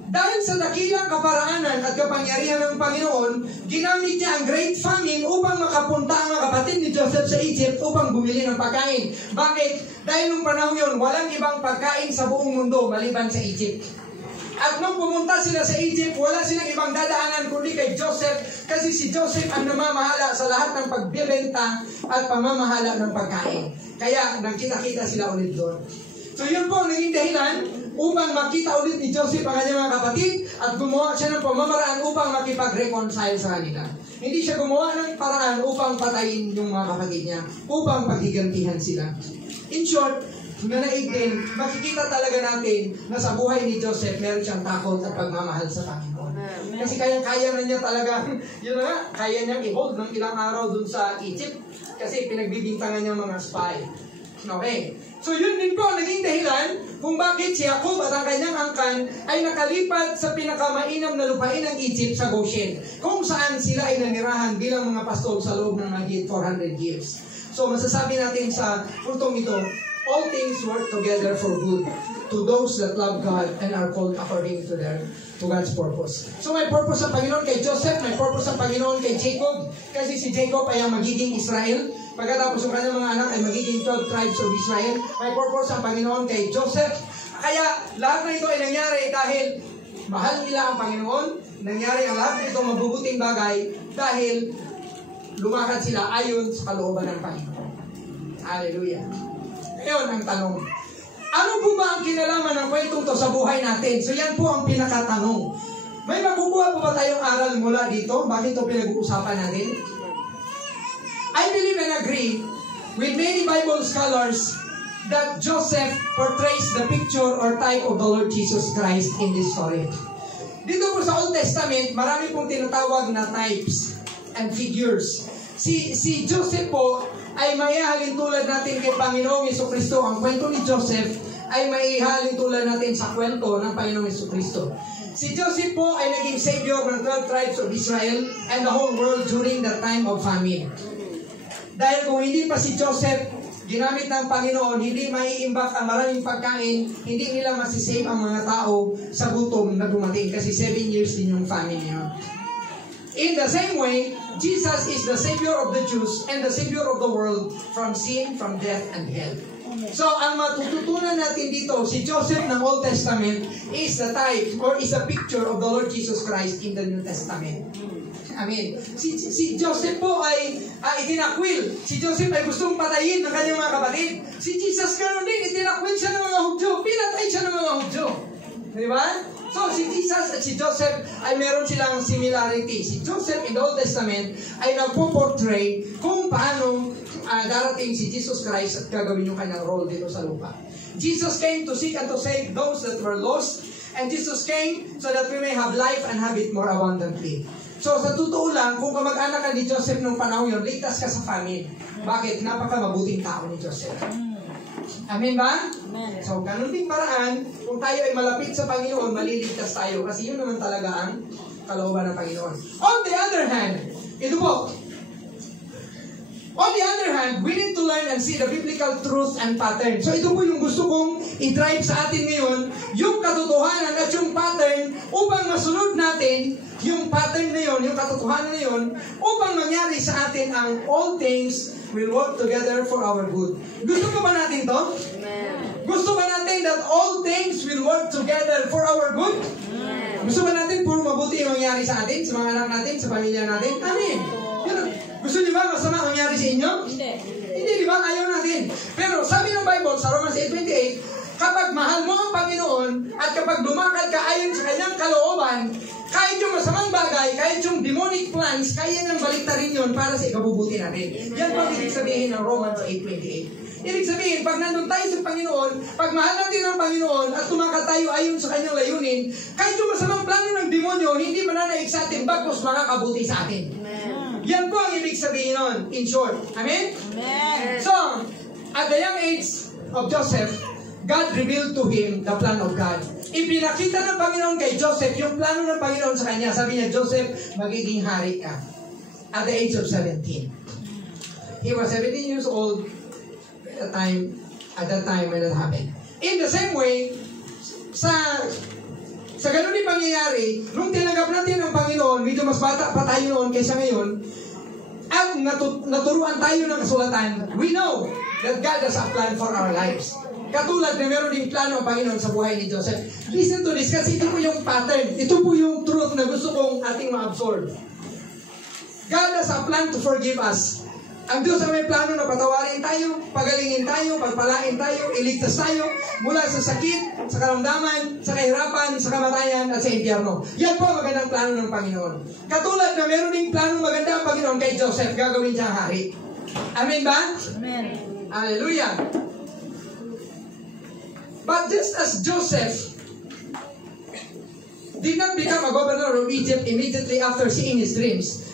Dahil sa dakilang kaparaanan at kapangyarihan ng Panginoon, ginamit niya ang great famine upang makapunta ang mga kapatid ni Joseph sa Egypt upang bumili ng pagkain. Bakit? Dahil nung panahon yun, walang ibang pagkain sa buong mundo maliban sa Egypt. At nung pumunta sila sa Egypt, wala silang ibang dadaanan kundi kay Joseph, kasi si Joseph ang namamahala sa lahat ng pagbebenta at pamamahala ng pagkain. Kaya nagkita-kita sila ulit doon. So yun po ang naging dahilan upang makita ulit ni Joseph ang kanyang mga kapatid at gumawa siya ng pamamaraan upang makipag-reconcile sa kanila. Hindi siya gumawa ng paraan upang patayin yung mga kapatid niya, upang paghigantihan sila. In short, nanaig din, makikita talaga natin na sa buhay ni Joseph, meron siyang takot at pagmamahal sa Panginoon. Kasi kaya na niya talaga, yun na nga, kaya niyang i-hold ng ilang araw dun sa Egypt kasi pinagbibintangan niya mga spy. Okay. So yun din po ang naging dahilan kung bakit si Jacob at ang kanyang angkan ay nakalipat sa pinakamainam na lupain ng Egypt sa Goshen, kung saan sila ay nanirahan bilang mga pastol sa loob ng mahigit 400 years. So masasabi natin sa puntong ito, all things work together for good to those that love God and are called according to God's purpose. So may purpose ang Panginoon kay Joseph, may purpose ang Panginoon kay Jacob, kasi si Jacob ay ang magiging Israel. Pagkatapos yung kanyang mga anak ay magiging 12 tribes of Israel. May purpose ang Panginoon kay Joseph. Kaya lahat na ito ay nangyari dahil mahal nila ang Panginoon. Nangyari ang lahat na ito mabubuting bagay dahil lumakad sila ayon sa kalooban ng Panginoon. Hallelujah. Ngayon ang tanong, ano po ba ang kinalaman ng kwentong to sa buhay natin? So yan po ang pinakatanong. May makukuha po ba tayong aral mula dito? Bakit ito pinag-uusapan natin? I believe and agree with many Bible scholars that Joseph portrays the picture or type of the Lord Jesus Christ in this story. Dito po sa Old Testament, marami pong tinatawag na types and figures. Si Joseph po ay maihalin tulad natin kay Panginoong Jesucristo. Ang kwento ni Joseph ay maihalin tulad natin sa kwento ng Panginoong Jesucristo. Si Joseph po ay naging savior ng 12 tribes of Israel and the whole world during the time of famine. Dahil kung hindi pa si Joseph ginamit ng Panginoon, hindi maiimbak ang maraming pagkain, hindi nila masisave ang mga tao sa gutom na dumating. Kasi 7 years din yung famine niya. In the same way, Jesus is the Savior of the Jews and the Savior of the world from sin, from death, and hell. So, ang matututunan natin dito, si Joseph ng Old Testament is the type or is a picture of the Lord Jesus Christ in the New Testament. Amen. Si Joseph po ay itinakwil. Si Joseph ay gustong patayin ng kanyang mga kapatid. Si Jesus ganoon din, itinakwil siya ng mga Hudyo. Pinatay siya ng mga Hudyo. Di ba? So, si Jesus at si Joseph ay meron silang similarity. Si Joseph in the Old Testament ay nagpo-portray kung paano darating si Jesus Christ at gagawin yung kanyang role dito sa lupa. Jesus came to seek and to save those that were lost. And Jesus came so that we may have life and have it more abundantly. So, sa totoo lang, kung kamag-anak ka ni Joseph nung panahon yun, ligtas ka sa famine. Bakit? Napaka-mabuting tao ni Joseph. Amen ba? Amen. So, ganun ding paraan, kung tayo ay malapit sa Panginoon, maliligtas tayo. Kasi yun naman talaga ang kalooban ng Panginoon. On the other hand, hand, we need to learn and see the biblical truth and pattern. So ito po yung gusto kong i-drive sa atin ngayon, yung katotohanan at yung pattern upang masunod natin yung pattern na yun, yung katotohanan na yun, upang mangyari sa atin ang all things will work together for our good. Gusto ko ba natin to? Amen. Gusto ba natin that all things will work together for our good? Amen. Gusto ba natin puro mabuti yung mangyari sa atin, sa mga anak natin, sa pamilya natin? Amen. Gusto niyo ba masama ang mangyari sa inyo? Hindi. Hindi, di ba? Ayaw natin. Pero sabi ng Bible sa Romans 8:28, kapag mahal mo ang Panginoon at kapag lumakad ka ayon sa kanyang kalooban, kahit yung masamang bagay, kahit yung demonic plans, kaya niyang baliktarin yun para sa ikabubuti natin. Yan po ang ibig sabihin ng Romans 8:28. Ibig sabihin, pag nandun tayo sa Panginoon, pag mahal natin ang Panginoon at tumakad tayo ayon sa kanyang layunin, kahit yung masamang plano ng demonyo, hindi mananaig sa atin, bagkus makakabuti sa atin. Yan po ang ibig sabihin nun, in short. Amen? Amen. So, at the young age of Joseph, God revealed to him the plan of God. Ipinakita ng Panginoon kay Joseph yung plano ng Panginoon sa kanya. Sabi niya, Joseph, magiging hari ka. At the age of 17. He was 17 years old at that time when it happened. In the same way, sa ganun din pangyayari, nung tinanggap natin ang Panginoon, medyo mas bata pa tayo noon kaysa ngayon, at naturuan tayo ng kasulatan, we know that God has a plan for our lives. Katulad na meron din plano ang Panginoon sa buhay ni Joseph. Listen to this, kasi ito po yung pattern, ito po yung truth na gusto kong ating ma-absorb. God has a plan to forgive us. Ang Diyos ay may plano na patawarin tayo, pagalingin tayo, pagpalain tayo, iligtas tayo mula sa sakit, sa karamdaman, sa kahirapan, sa kamatayan, at sa impyerno. Yan po ang magandang plano ng Panginoon. Katulad na meron ding plano maganda ang Panginoon kay Joseph, gagawin siyang hari. Amen ba? Amen. Hallelujah. But just as Joseph did not become a governor of Egypt immediately after seeing his dreams,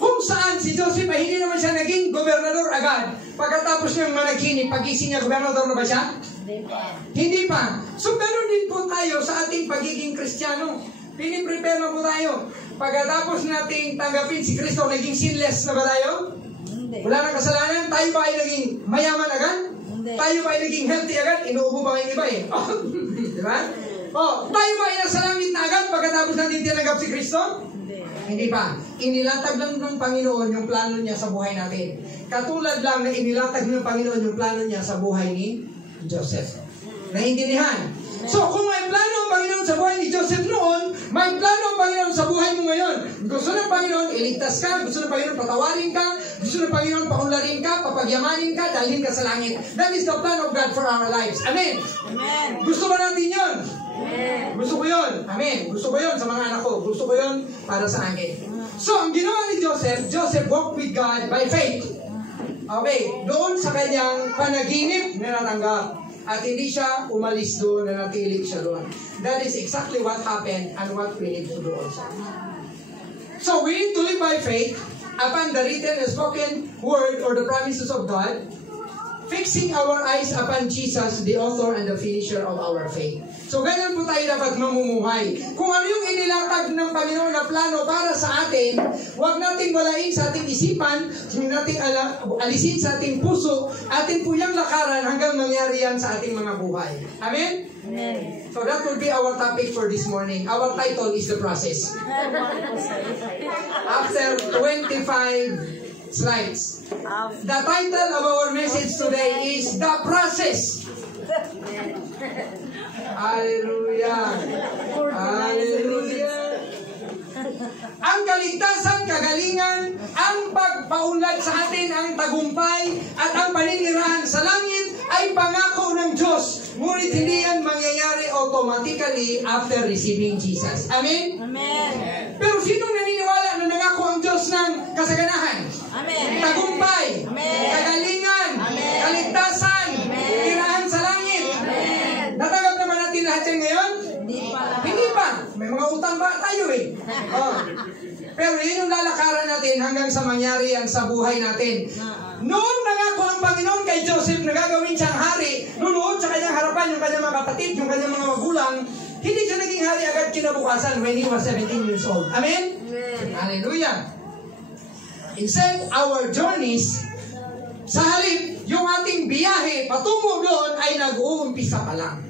kung saan si Joseph ay hindi naman siya naging gobernador agad. Pagkatapos niyang managinip, pagising niya, gobernador na ba siya? Hindi pa. Hindi pa. So, ganoon din po tayo sa ating pagiging Kristiyano. Piniprepare na po tayo. Pagkatapos nating tanggapin si Kristo, naging sinless na ba tayo? Hindi. Wala nang kasalanan? Tayo ba ay naging mayaman agad? Hindi. Tayo ba ay naging healthy agad? Inuubo pa ngayong iba eh. Di ba? Tayo ba ay nasa langit na agad pagkatapos natin tinanggap si Kristo? Hindi pa. Inilatag lang ng Panginoon yung plano niya sa buhay natin. Katulad lang na inilatag ng Panginoon yung plano niya sa buhay ni Joseph. Naintindihan? So, kung may plano ang Panginoon sa buhay ni Joseph noon, may plano ang Panginoon sa buhay mo ngayon. Gusto ng Panginoon, iligtas ka. Gusto ng Panginoon, patawarin ka. Gusto ng Panginoon, paunlarin ka, papagyamanin ka, dalhin ka sa langit. That is the plan of God for our lives. Amen? Amen. Gusto ba natin yun? Amen. Gusto ko yun. Amen. Gusto ko yun sa mga anak ko. Gusto ko yun para sa akin. So, ang ginawa ni Joseph walked with God by faith. Okay, doon sa kanyang panaginip na natanggap. At hindi siya umalis doon, nanatili siya doon. That is exactly what happened and what we need to do also. So, we need to live by faith upon the written and spoken word or the promises of God, fixing our eyes upon Jesus, the author and the finisher of our faith. So, ganyan po tayo dapat mamumuhay. Kung ano yung inilatag ng Panginoon na plano para sa atin, huwag nating walain sa ating isipan, huwag nating alisin sa ating puso, atin po yung lakaran hanggang mangyari yan sa ating mga buhay. Amen? Amen. So, that will be our topic for this morning. Our title is The Process. After 25 slides. The title of our message today is The Process. Hallelujah. Hallelujah. Ang kaligtasan, kagalingan, ang pagpaunlad sa atin, ang tagumpay, at ang paninirahan sa langit ay pangako ng Diyos. Ngunit hindi yan mangyayari automatically after receiving Jesus. Amen? Amen. Pero sinong naniniwala na nangako ang Diyos ng kasaganahan? Amen. Tagumpay, Amen. kagalingan, Amen. kaligtasan, tirahan sa langit. Amen. Natanggap naman natin lahat yan ngayon? Hindi pa. Hindi pa. May mga utang pa tayo eh. Pero yun yung lalakaran natin hanggang sa mangyari yan sa buhay natin. Noon nangako ang Panginoon kay Joseph na gagawin siyang hari, nunood sa kanyang harapan yung kanyang mga kapatid, yung kanyang mga magulang, hindi siya naging hari agad kinabukasan when he was 17 years old. Amen? Amen. Hallelujah. Instead, our journeys Sa halip, yung ating biyahe patungo doon ay nag-uumpisa pa lang.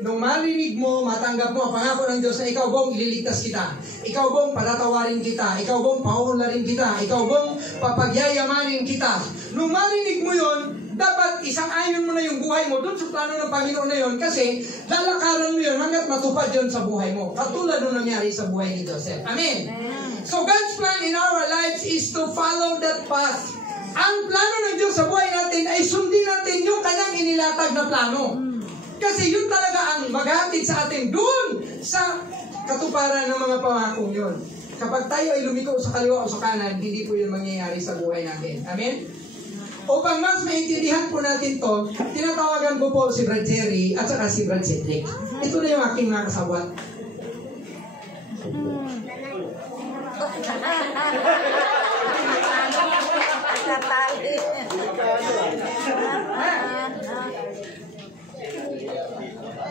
Nung marinig mo, matanggap mo ang pangako ng Diyos na ikaw bong ililigtas kita, ikaw bong patatawarin kita, ikaw bong paunlarin kita, ikaw bong papagyayamanin kita. Nung marinig mo yon, dapat isang-ayon mo na yung buhay mo doon sa plano ng Panginoon na yon, kasi lalakaran mo yun hanggat matupad yun sa buhay mo. Katulad nung nangyari sa buhay ni Joseph. Amen? So God's plan in our lives is to follow that path. Ang plano ng Diyos sa buhay natin ay sundin natin yung kanyang inilatag na plano. Kasi yun talaga ang maghatid sa atin doon sa katuparan ng mga pangakong yun. Kapag tayo ay lumiko sa kaliwa o sa kanan, hindi po yun mangyayari sa buhay natin. Amen? Upang mas maintindihan po natin to, tinatawagan ko po si Brad Jerry at saka si Brad Cedric. Ito na yung aking mga kasabwat.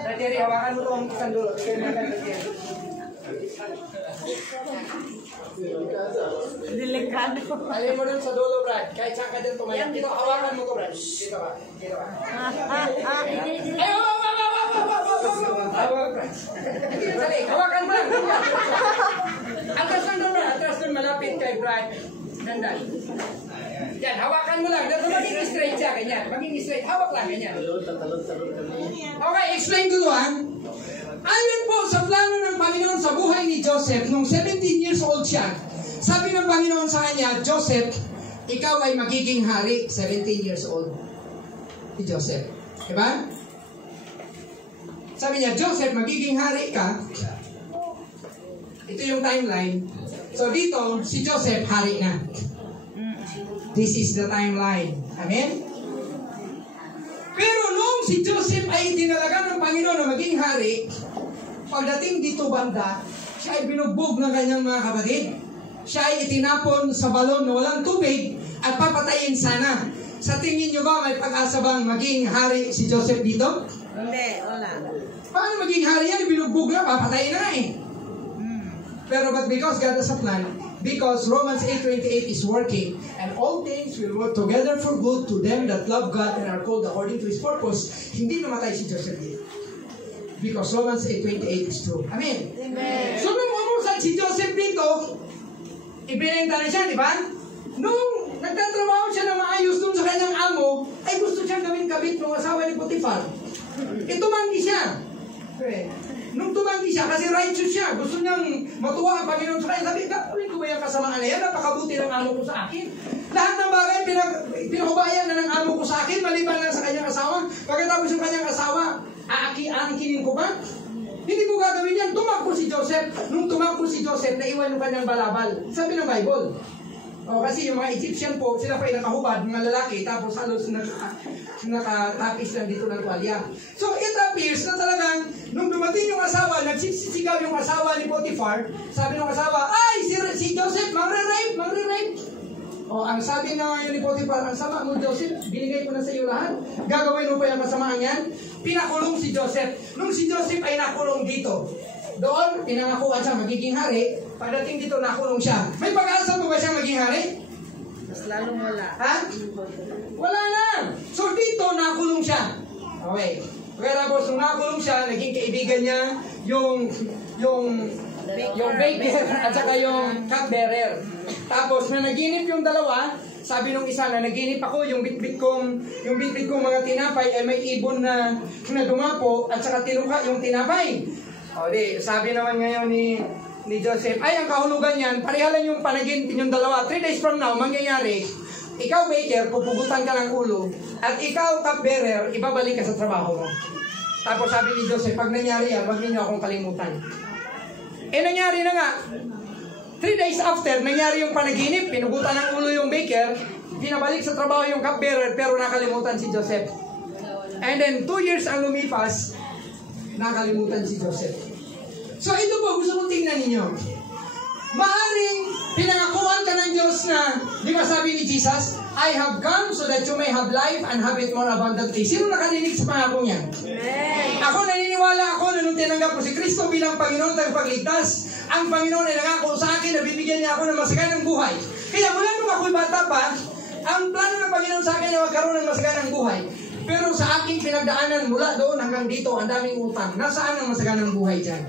Brad Jerry, hawakan mo itong isang dulo. Delikado. Alin mo dun sa dulo, Brad. Kahit saan ka din tumayak. Dito, hawakan mo ko, Brad. Dito ka. Dito ka. Ay, Brad. Dali, hawakan mo lang. Atras lang doon, Brad. Atras doon, malapit kay Brad. Dandan. Yan, hawakan mo lang. Dito, maging straight siya, ganyan. Maging straight. Hawak lang, ganyan. Okay, explain ko doon. Ayon po sa plano ng Panginoon sa buhay ni Joseph, nung 17 years old siya, sabi ng Panginoon sa kanya, Joseph, ikaw ay magiging hari. 17 years old. Si Joseph. Diba? Sabi niya, Joseph, magiging hari ka. Ito yung timeline. So dito, si Joseph, hari na. This is the timeline. Amen? Pero nung si Joseph ay tinalaga ng Panginoon na maging hari, pagdating dito banda, siya ay binugbog ng kanyang mga kapatid. Siya ay itinapon sa balon na walang tubig at papatayin sana. Sa tingin nyo ba may pag-asa bang maging hari si Joseph dito? Hindi, wala. Paano maging hari yan? Binugbog na, papatayin na eh. Pero but because God has a plan, because Romans 8:28 is working, and all things will work together for good to them that love God and are called according to His purpose, hindi namatay si Joseph dito. Because Romans 8:28 is true. Amen? Amen. So nung umusan si Joseph dito, ibinenta na siya, di ba? Nung nagtatrabaho siya na maayos dun sa kanyang amo, ay gusto siyang gawing kabit ng asawa ni Potiphar. Tumanggi siya. Okay. Nung tumanggi siya, kasi righteous siya, gusto niyang matuwa ang Panginoon sa kanya. Sabi, gagawin ko ba yung kasamaan na yan? Napakabuti ng amo ko sa akin. Lahat ng bagay, pinakubayan na ng amo ko sa akin, maliban lang sa kanyang asawa. Pagkatapos yung kanyang asawa, aakinin ko ba? Hindi ko gagawin yan. Tumakbo si Joseph. Nung tumakbo si Joseph, naiwan yung kanyang balabal. Sabi ng Bible. Kasi yung mga Egyptian po, sila pa ay nakahubad, mga lalaki, tapos halos nakatapis lang dito ng tuwalya. So it appears na talagang, nung dumating yung asawa, nagsisigaw yung asawa ni Potiphar, sabi ng asawa, ay, si Joseph, mangre-rape. Ang sabi na ngayon ni Potiphar, ang sama mo Joseph, binigay ko na sa iyo lahat. Gagawin mo pa yung kasamaan yan? Pinakulong si Joseph. Nung si Joseph ay nakulong dito, doon, pinangakuan siya magiging hari. Pagdating dito, nakulong siya. May pag-asa mo ba siya maging hari? Mas lalong wala. Ha? Wala na. So dito, nakulong siya. Okay. Tapos nung nakulong siya, naging kaibigan niya yung baker at saka yung cupbearer. Tapos na naginip yung dalawa, sabi nung isa na naginip ako, yung bitbit kong mga tinapay ay may ibon na dumapo at saka tinuka yung tinapay. Sabi naman ngayon ni Joseph, ay ang kahulugan yan, pareha lang yung panaginip yung dalawa. 3 days from now, mangyayari, ikaw baker, pupugutan ka ng ulo, at ikaw cupbearer, ibabalik ka sa trabaho mo. Tapos sabi ni Joseph, pag nangyari yan, wag ninyo akong kalimutan. Nangyari na nga. 3 days after, nangyari yung panaginip, pinugutan ng ulo yung baker, pinabalik sa trabaho yung cupbearer, pero nakalimutan si Joseph. And then 2 years ang lumipas, nakalimutan si Joseph. So ito po, gusto kong tingnan ninyo. Maaring pinangakuan ka ng Diyos na, di ba sabi ni Jesus, I have come so that you may have life and have it more abundantly. Sino nakarinig sa pangakong yan? Ako naniniwala ako na nung tinanggap ko si Kristo bilang Panginoon tagapagligtas, ang Panginoon ay nangako sa akin na bibigyan niya ako ng masaganang buhay. Kaya mula nung ako'y bata pa, Ang plano ng Panginoon sa akin ay magkaroon ng masaganang buhay. Pero sa aking pinagdaanan mula doon hanggang dito, ang daming utang. Nasaan ang masaganang buhay dyan?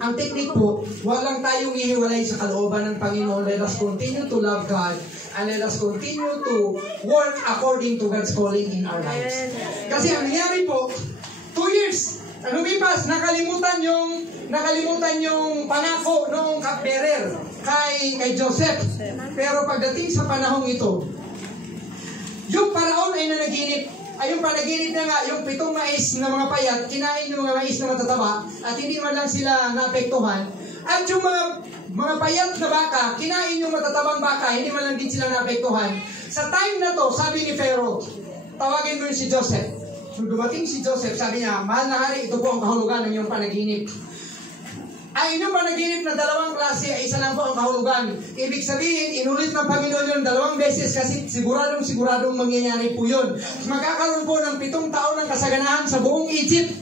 Ang technique po, walang tayong ihiwalay sa kalooban ng Panginoon. Let us continue to love God and let us continue to work according to God's calling in our lives. Kasi ang nangyari po, 2 years, lumipas, nakalimutan yung pangako noong cupbearer kay Joseph. Pero pagdating sa panahong ito, yung paraon ay nanaginip. Ay yung panaginip na nga, yung 7 mais na mga payat, kinain yung mga mais na matataba, at hindi man lang sila naapektuhan. At yung mga payat na baka, kinain yung matatabang baka, hindi man lang din sila naapektuhan. Sa time na to, sabi ni Pharaoh, tawagin mo yun si Joseph. So dumating si Joseph, sabi niya, mahal na hari, ito po ang kahulugan ng iyong panaginip. Ay inyong panaginip na 2 klase ay isa lang po ang kahulugan. Ibig sabihin, inulit ng Panginoon yun 2 beses kasi siguradong mangyayari po yun. Magkakaroon po ng 7 taon ng kasaganahan sa buong Egypt.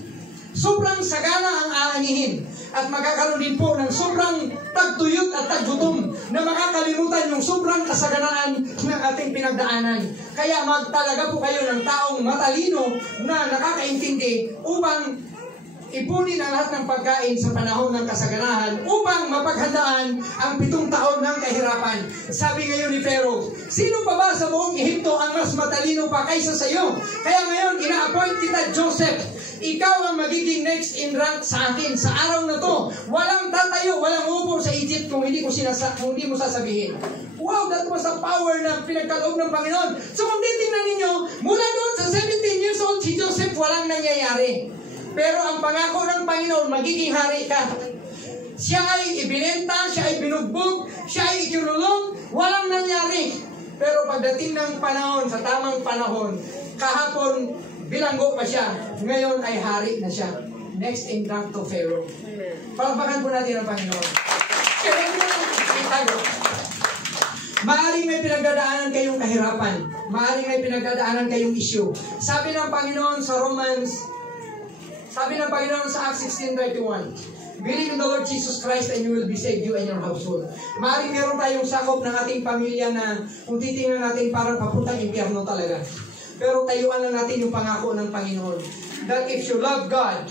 Sobrang sagana ang aanihin. At magkakaroon din po ng sobrang tagtuyot at taggutom na makakalimutan yung sobrang kasaganaan ng ating pinagdaanan. Kaya magtalaga po kayo ng taong matalino na nakakaintindi upang ipunin ang lahat ng pagkain sa panahon ng kasaganahan upang mapaghandaan ang 7 taon ng kahirapan. Sabi ngayon ni Pharaoh, sino pa ba sa buong Ehipto ang mas matalino pa kaysa sa iyo? Kaya ngayon, ina-appoint kita, Joseph. Ikaw ang magiging next in rank sa akin sa araw na to. Walang tatayo, walang upo sa Egypt kung hindi mo sasabihin. Wow, that was a power na pinagkaloob ng Panginoon. So kung titingnan ninyo, mula doon sa 17 years old, si Joseph walang nangyayari. Pero ang pangako ng Panginoon, magiging hari ka. Siya ay ibinenta, siya ay binugbog, siya ay ikinulong, walang nangyari. Pero pagdating ng panahon, sa tamang panahon, kahapon, bilanggo pa siya. Ngayon ay hari na siya. Next in rank to Pharaoh. Palakpakan po natin ang Panginoon. Kaya itago. Maaring may pinagdadaanan kayong kahirapan. Maaring may pinagdadaanan kayong issue. Sabi ng Panginoon sa Acts 16:31, believe in the Lord Jesus Christ and you will be saved, you and your household. Maaaring meron tayong sakop ng ating pamilya na kung titingnan natin parang papuntang impyerno talaga. Pero tayuan lang natin yung pangako ng Panginoon that if you love God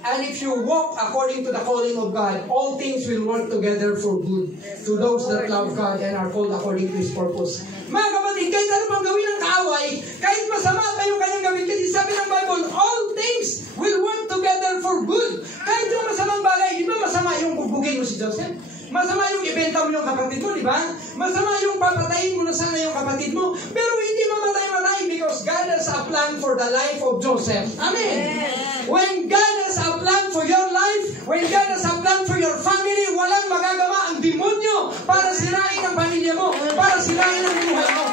and if you walk according to the calling of God, all things will work together for good to those that love God and are called according to His purpose. Mga kapatid, kahit ano pang gawin ng kaaway, kahit masama pa yung kanyang gawin, kasi sabi ng Bible, all things will work together for good. Kahit yung masamang bagay, di ba masama yung bubugin mo si Joseph? Masama yung ibenta mo yung kapatid mo, di ba? Masama yung papatayin mo na sana yung kapatid mo. Pero hindi mamatay-matay because God has a plan for the life of Joseph. Amen. When God has a plan for your life, when God has a plan for your family, walang magagawa ang demonyo para sirain ang pamilya mo, para sirain ang buhay mo.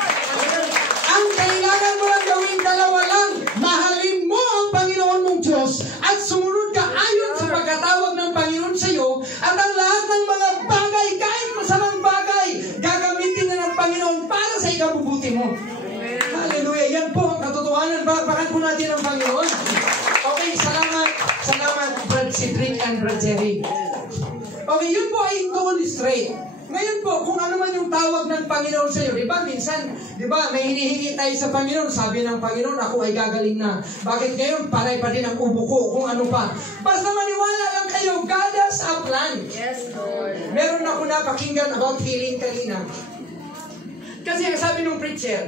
Ang kailangan mo lang gawin, dalawa lang. Mahalin mo ang Panginoon mong Diyos at sumunod ka ayon sa pagkatawag ng Panginoon sa iyo, at ang lahat ng mga bagay, kahit masamang bagay, gagamitin na ng Panginoon para sa ikabubuti mo. Hallelujah. Yan po ang katotohanan. Bakbakan po natin ang Panginoon. Okay, salamat, Brad Cedric and Brad Jerry. Okay, yun po ay totally straight. Ngayon po, kung ano man yung tawag ng Panginoon sa iyo, di ba, minsan, di ba, may hinihingi tayo sa Panginoon, sabi ng Panginoon, ako ay gagaling na. Bakit ngayon, paray pa din ang ubo ko, kung ano pa. Basta maniwala lang kayo, God has a plan. Yes, Lord. Meron ako napakinggan about healing kanina. Kasi ang sabi ng preacher,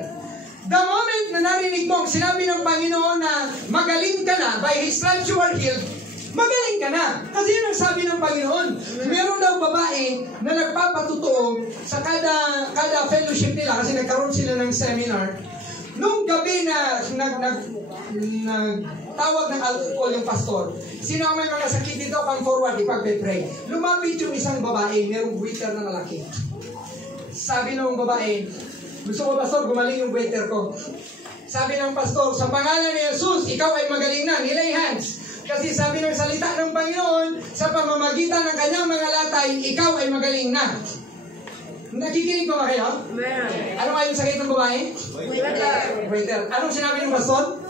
the moment na narinig mo, sinabi ng Panginoon na magaling ka na, by His stripes you are healed, magaling ka na. Kasi yun ang sabi ng Panginoon. Meron daw babae na nagpapatutuo sa kada fellowship nila kasi nagkaroon sila ng seminar. Nung gabi na tawag ng alcohol yung pastor, sino ang may mga sakit dito, come forward, ipag-pray. Lumapit yung isang babae, merong waiter na lalaki. Sabi ng babae, gusto ko pastor, gumaling yung waiter ko. Sabi ng pastor, sa pangalan ni Jesus, ikaw ay magaling na, nilay hands. Kasi sabi ng salita ng Panginoon, sa pamamagitan ng kanyang mga latay, ikaw ay magaling na. Nakikinig ko ba kayo? Ano nga yung sakit ng babae? Waiter. Anong sinabi ng pastor?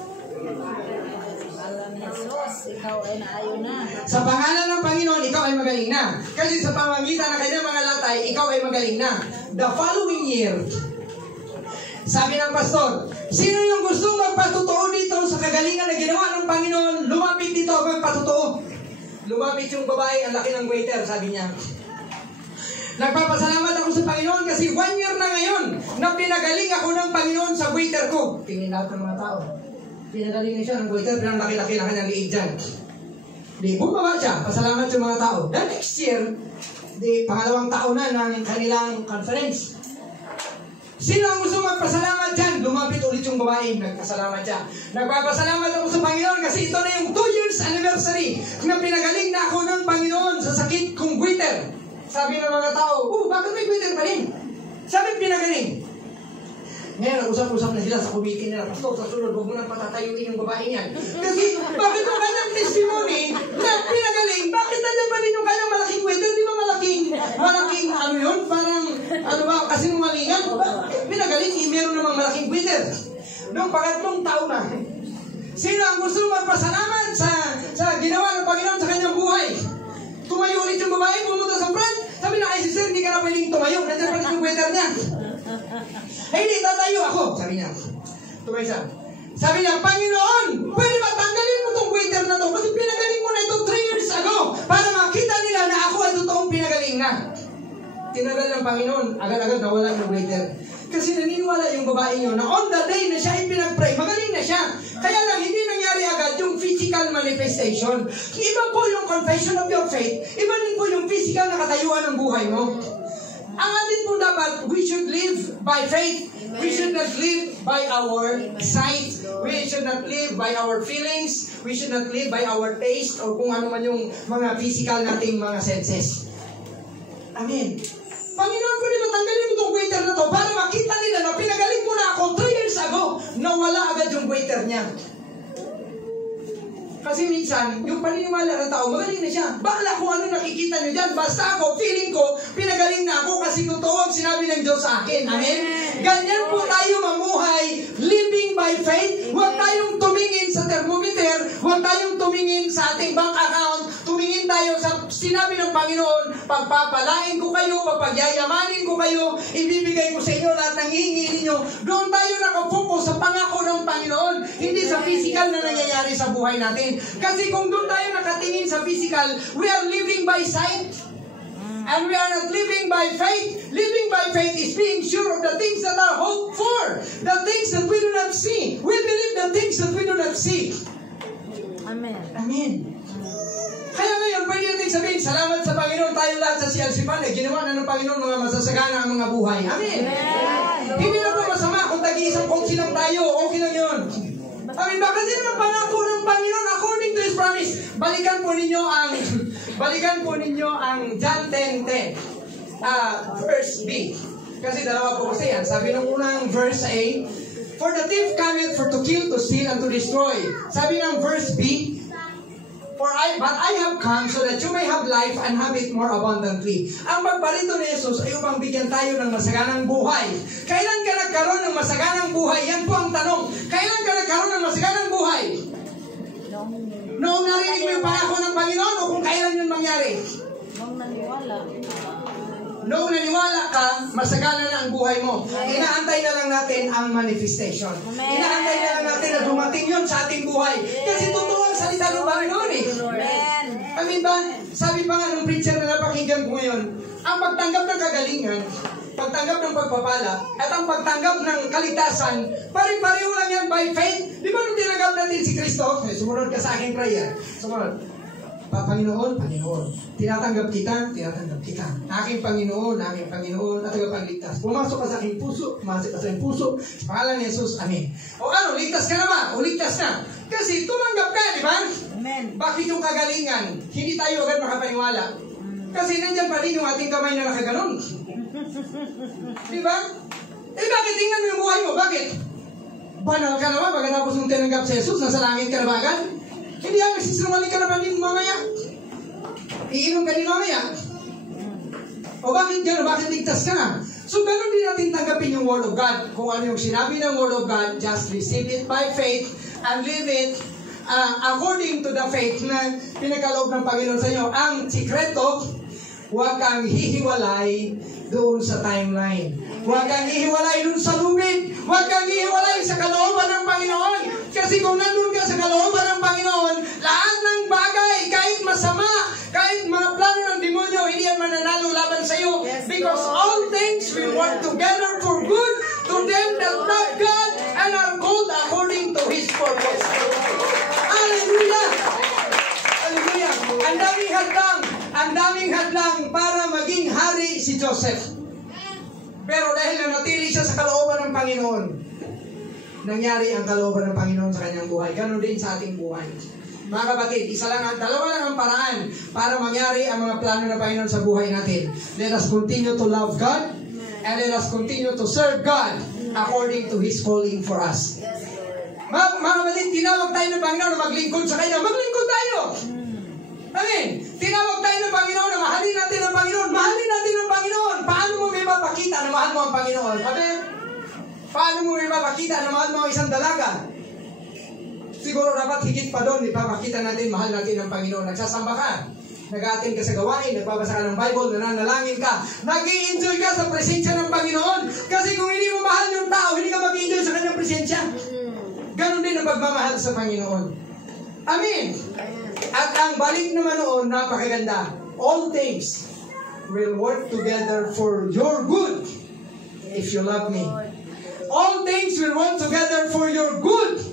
Ikaw ay naayon na. Sa pangalan ng Panginoon, ikaw ay magaling na. Kasi sa pamamagitan ng kanyang mga latay, ikaw ay magaling na. The following year, Sabi ng pastor, sino yung gusto magpatotoo dito sa kagalingan na ginawa ng Panginoon? Lumapit dito ako magpatotoo. Lumapit yung babae, ang laki ng waiter, sabi niya. Nagpapasalamat ako sa Panginoon kasi 1 year na ngayon na pinagaling ako ng Panginoon sa waiter ko. Tingin lahat ng mga tao. Pinagaling siya ng waiter, pero ang laki-laki na kanyang liig dyan. Di bumaba siya, pasalamat sa mga tao. Then next year, di pangalawang taon na ng kanilang conference. Sino ang gusto magpasalamat dyan? Lumapit ulit yung babae, nagpasalamat siya. Nagpapasalamat ako sa Panginoon kasi ito na yung 2 years anniversary na pinagaling na ako ng Panginoon sa sakit kong goiter. Sabi ng mga tao, bakit may goiter pa rin? Sabi pinagaling. Ngayon, nag-usap-usap na sila sa committee nila. Pastor, sa sunod, huwag mo nang patatayuin yung babae niyan. Kasi, bakit yung kanyang testimony na pinagaling, bakit nandiyan pa rin yung kanyang malaking waiter? Di ba malaking ano yun? Parang, kasinungalingan? Pinagaling, meron namang malaking waiter. Noong pangatlong taon na, sino ang gusto magpasalamat sa ginawa ng Panginoon sa kanyang buhay? Tumayo ulit yung babae, pumunta sa front. Sabi na, ay sister, hindi ka na pwedeng tumayo. Nandiyan pa rin yung waiter niya. Hindi, tatayo ako. Sabi niya. Tumay siya. Sabi niya, Panginoon, pwede ba tanggalin mo itong waiter na to? Kasi pinagaling mo na ito 3 years ago para makita nila na ako ay totoong pinagaling na. Tinagal ng Panginoon, agad-agad nawala yung waiter. Kasi naniniwala yung babae niyo na on the day na siya ay pinag-pray, magaling na siya. Kaya lang, hindi nangyari agad yung physical manifestation. Iba po yung confession of your faith. Iba din po yung physical na katayuan ng buhay mo. Ang atin po dapat, we should live by faith. We should not live by our sight. We should not live by our feelings. We should not live by our taste or kung ano man yung mga physical nating mga senses. Amen. Panginoon, pwede ba tanggalin mo itong waiter na to para makita nila na pinagaling mo na ako 3 years ago na wala agad yung waiter niya. Kasi minsan, yung paniniwala ng tao, magaling na siya. Bakla kung ano nakikita niyo dyan. Basta ako, feeling ko, pinagaling na ako kasi totoo ang sinabi ng Diyos sa akin. Amen? Ganyan po tayo mamuhay, living by faith. Huwag tayong tumingin sa thermometer. Huwag tayong tumingin sa ating bank account. Tumingin tayo sa sinabi ng Panginoon, pagpapalain ko kayo, papagyayamanin ko kayo, ibibigay ko sa inyo lahat ng hihingi ninyo. Doon tayo nakafocus sa pangako ng Panginoon, hindi sa physical na nangyayari sa buhay natin. Kasi kung doon tayo nakatingin sa physical, we are living by sight. And we are not living by faith. Living by faith is being sure of the things that are hoped for. The things that we do not see. We believe the things that we do not see. Amen. Amen. Kaya ngayon, pwede natin sabihin, salamat sa Panginoon, tayo lahat sa CLC-PAN, ginawa na ng Panginoon mga masasagana ang mga buhay. Amen. Hindi na po masama kung tag-iisang kongsi lang tayo, okay lang yun. Amen. Bakit din ang pangako ng Panginoon according to His promise? Balikan po ninyo ang John 10:10, verse B. Kasi dalawa po kasi yan. Sabi ng unang verse A, for the thief cometh for to kill, to steal, and to destroy. Sabi ng verse B, but I have come so that you may have life and have it more abundantly. Ang pagparito ni Jesus ay upang bigyan tayo ng masaganang buhay. Kailan ka nagkaroon ng masaganang buhay? Yan po ang tanong. Kailan ka nagkaroon ng masaganang buhay? Noong narinig mo yung pangako ng Panginoon o kung kailan yun mangyari? Noong naniwala. Noong naniwala ka, masagana na ang buhay mo. Inaantay na lang natin ang manifestation. Inaantay na lang natin na dumating yun sa ating buhay. Kasi totoo ang salita ng Panginoon eh. Amin ba? Sabi pa nga ng preacher na napakinggan ko ngayon, ang pagtanggap ng kagalingan, pagtanggap ng pagpapala, at ang pagtanggap ng kaligtasan, pare-pareho lang yan by faith. Di ba nung tinanggap natin si Kristo? Sumunod ka sa aking prayer. Sumunod. Panginoon, tinatanggap kita. Aking Panginoon, at tagapagligtas. Pumasok ka sa aking puso, sa pangalan ni Jesus, amen. O ano, ligtas ka na ba? O ligtas na? Kasi tumanggap ka, di ba? Amen. Bakit yung kagalingan? Hindi tayo agad makapaniwala. Kasi nandyan pa rin yung ating kamay na nakaganon. Di ba? Bakit tingnan mo yung buhay mo? Bakit? Banal ka na ba? Pagkatapos mong tinanggap si Jesus, nasa langit ka na ba agad? Hindi yan, nagsisinungaling ka na ba din mamaya? Iinom ka din mamaya? O bakit gano'n? Bakit ligtas ka na? So gano'n din natin tanggapin yung Word of God. Kung ano yung sinabi ng Word of God, just receive it by faith and live it according to the faith na pinagkaloob ng Panginoon sa inyo. Ang sikreto, huwag kang hihiwalay doon sa timeline. Huwag kang ihiwalay doon sa lubid. Huwag kang ihiwalay sa kalooban ng Panginoon. Kasi kung nandun ka sa kalooban ng Panginoon, lahat ng bagay, kahit masama, kahit mga plano ng demonyo, hindi yan mananalo laban sa iyo. Because all things will work together for good to them that love God and are called according to His purpose. Hallelujah! Hallelujah! Ang daming hadlang para maging hari si Joseph. Pero dahil nanatili siya sa kalooban ng Panginoon, nangyari ang kalooban ng Panginoon sa kanyang buhay. Ganon din sa ating buhay. Mga kapatid, dalawa lang ang paraan para mangyari ang mga plano ng Panginoon sa buhay natin. Let us continue to love God and let us continue to serve God according to His calling for us. Mga kapatid, tinawag tayo ng Panginoon na maglingkod sa Kanya. Maglingkod tayo! Amen. Tinawag tayo ng Panginoon na mahalin natin ang Panginoon. Mahalin natin ang Panginoon. Paano mo may mapakita na mahal mo ang Panginoon? Amen. Paano mo may mapakita na mahal mo ang isang dalaga? Siguro dapat higit pa doon, ipapakita natin, mahal natin ang Panginoon. Nagsasamba ka, nag-attend ka sa gawain, nagbabasa ka ng Bible, nananalangin ka, nag-i-enjoy ka sa presensya ng Panginoon. Kasi kung hindi mo mahal yung tao, hindi ka mag-i-enjoy sa kanyang presensya. Ganon din ang pagmamahal sa Panginoon. Amen. At ang balik naman noon, napakaganda. All things will work together for your good if you love me. All things will work together for your good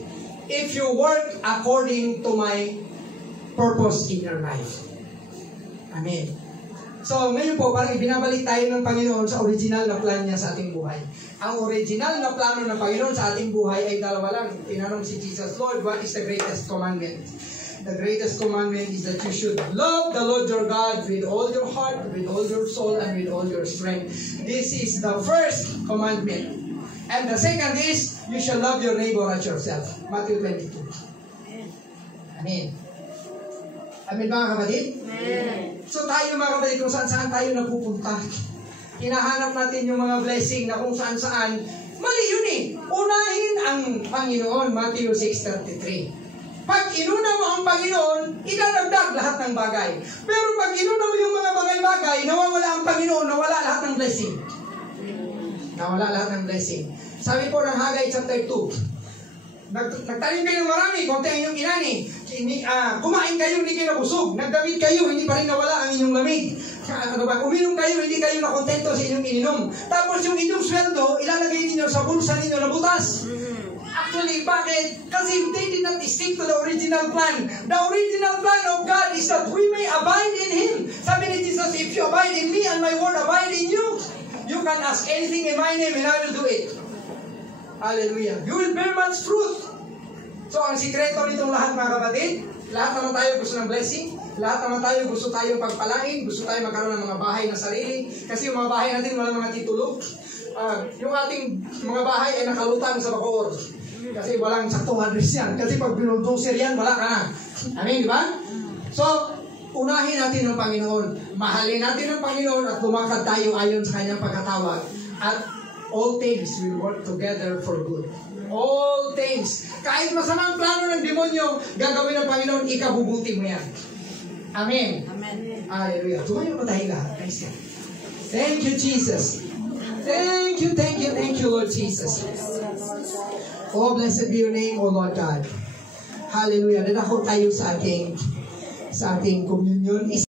if you work according to my purpose in your life. Amen. So, ngayon po, parang ibinabalik tayo ng Panginoon sa original na plan niya sa ating buhay. Ang original na plano ng Panginoon sa ating buhay ay dalawa lang. Tinanong si Jesus, Lord, what is the greatest commandment? The greatest commandment is that you should love the Lord your God with all your heart, with all your soul, and with all your strength. This is the first commandment. And the second is, you shall love your neighbor as yourself. Matthew 22. Amen. Amen mga kapatid? Amen. So tayo mga kapatid, kung saan tayo napupunta, hinahanap natin yung mga blessing na kung saan, mali yun eh. Unahin ang Panginoon, Matthew 6:33. Pag inuna mo ang Panginoon, idadagdag lahat ng bagay. Pero pag inuna mo yung mga bagay-bagay, nawawala ang Panginoon, nawala lahat ng blessing. Nawala lahat ng blessing. Sabi po ng Haggai chapter 2, nagtanim kayo ng marami, konti ang inyong inani. Kumain kayo, hindi kayo nabusog. Nagdamit kayo, hindi pa rin nawala ang inyong lamig. Uminom kayo, hindi kayo nakontento sa inyong ininom. Tapos yung inyong sweldo, ilalagay ninyo sa bulsa ninyo na butas. Actually, bakit? Kasi they did not stick to the original plan. The original plan of God is that we may abide in Him. Sabi ni Jesus, if you abide in me and my word abide in you, you can ask anything in my name and I will do it. Hallelujah. You will bear much fruit. So, ang sikreto nitong lahat mga kapatid, lahat naman tayo gusto ng blessing, lahat naman tayo gusto tayong pagpalain, gusto tayo magkaroon ng mga bahay na sarili, kasi yung mga bahay natin wala mga titulo. Yung ating mga bahay ay nakalutang sa Bacoor. Kasi walang saktong address yan. Kasi pag binuldoser yan, wala ka na. Amen, di ba? So, unahin natin ang Panginoon. Mahalin natin ang Panginoon at lumakad tayo ayon sa kanyang pagkatawag. At all things will work together for good. All things. Kahit masamang plano ng demonyo, gagawin ng Panginoon, ikabubuti mo yan. Amen. Amen. Hallelujah. Tumayo pa tayo lahat. Thank you, Jesus. Thank you, Lord Jesus. Oh, blessed be your name, O Lord God. Hallelujah. Dadako tayo sa ating communion.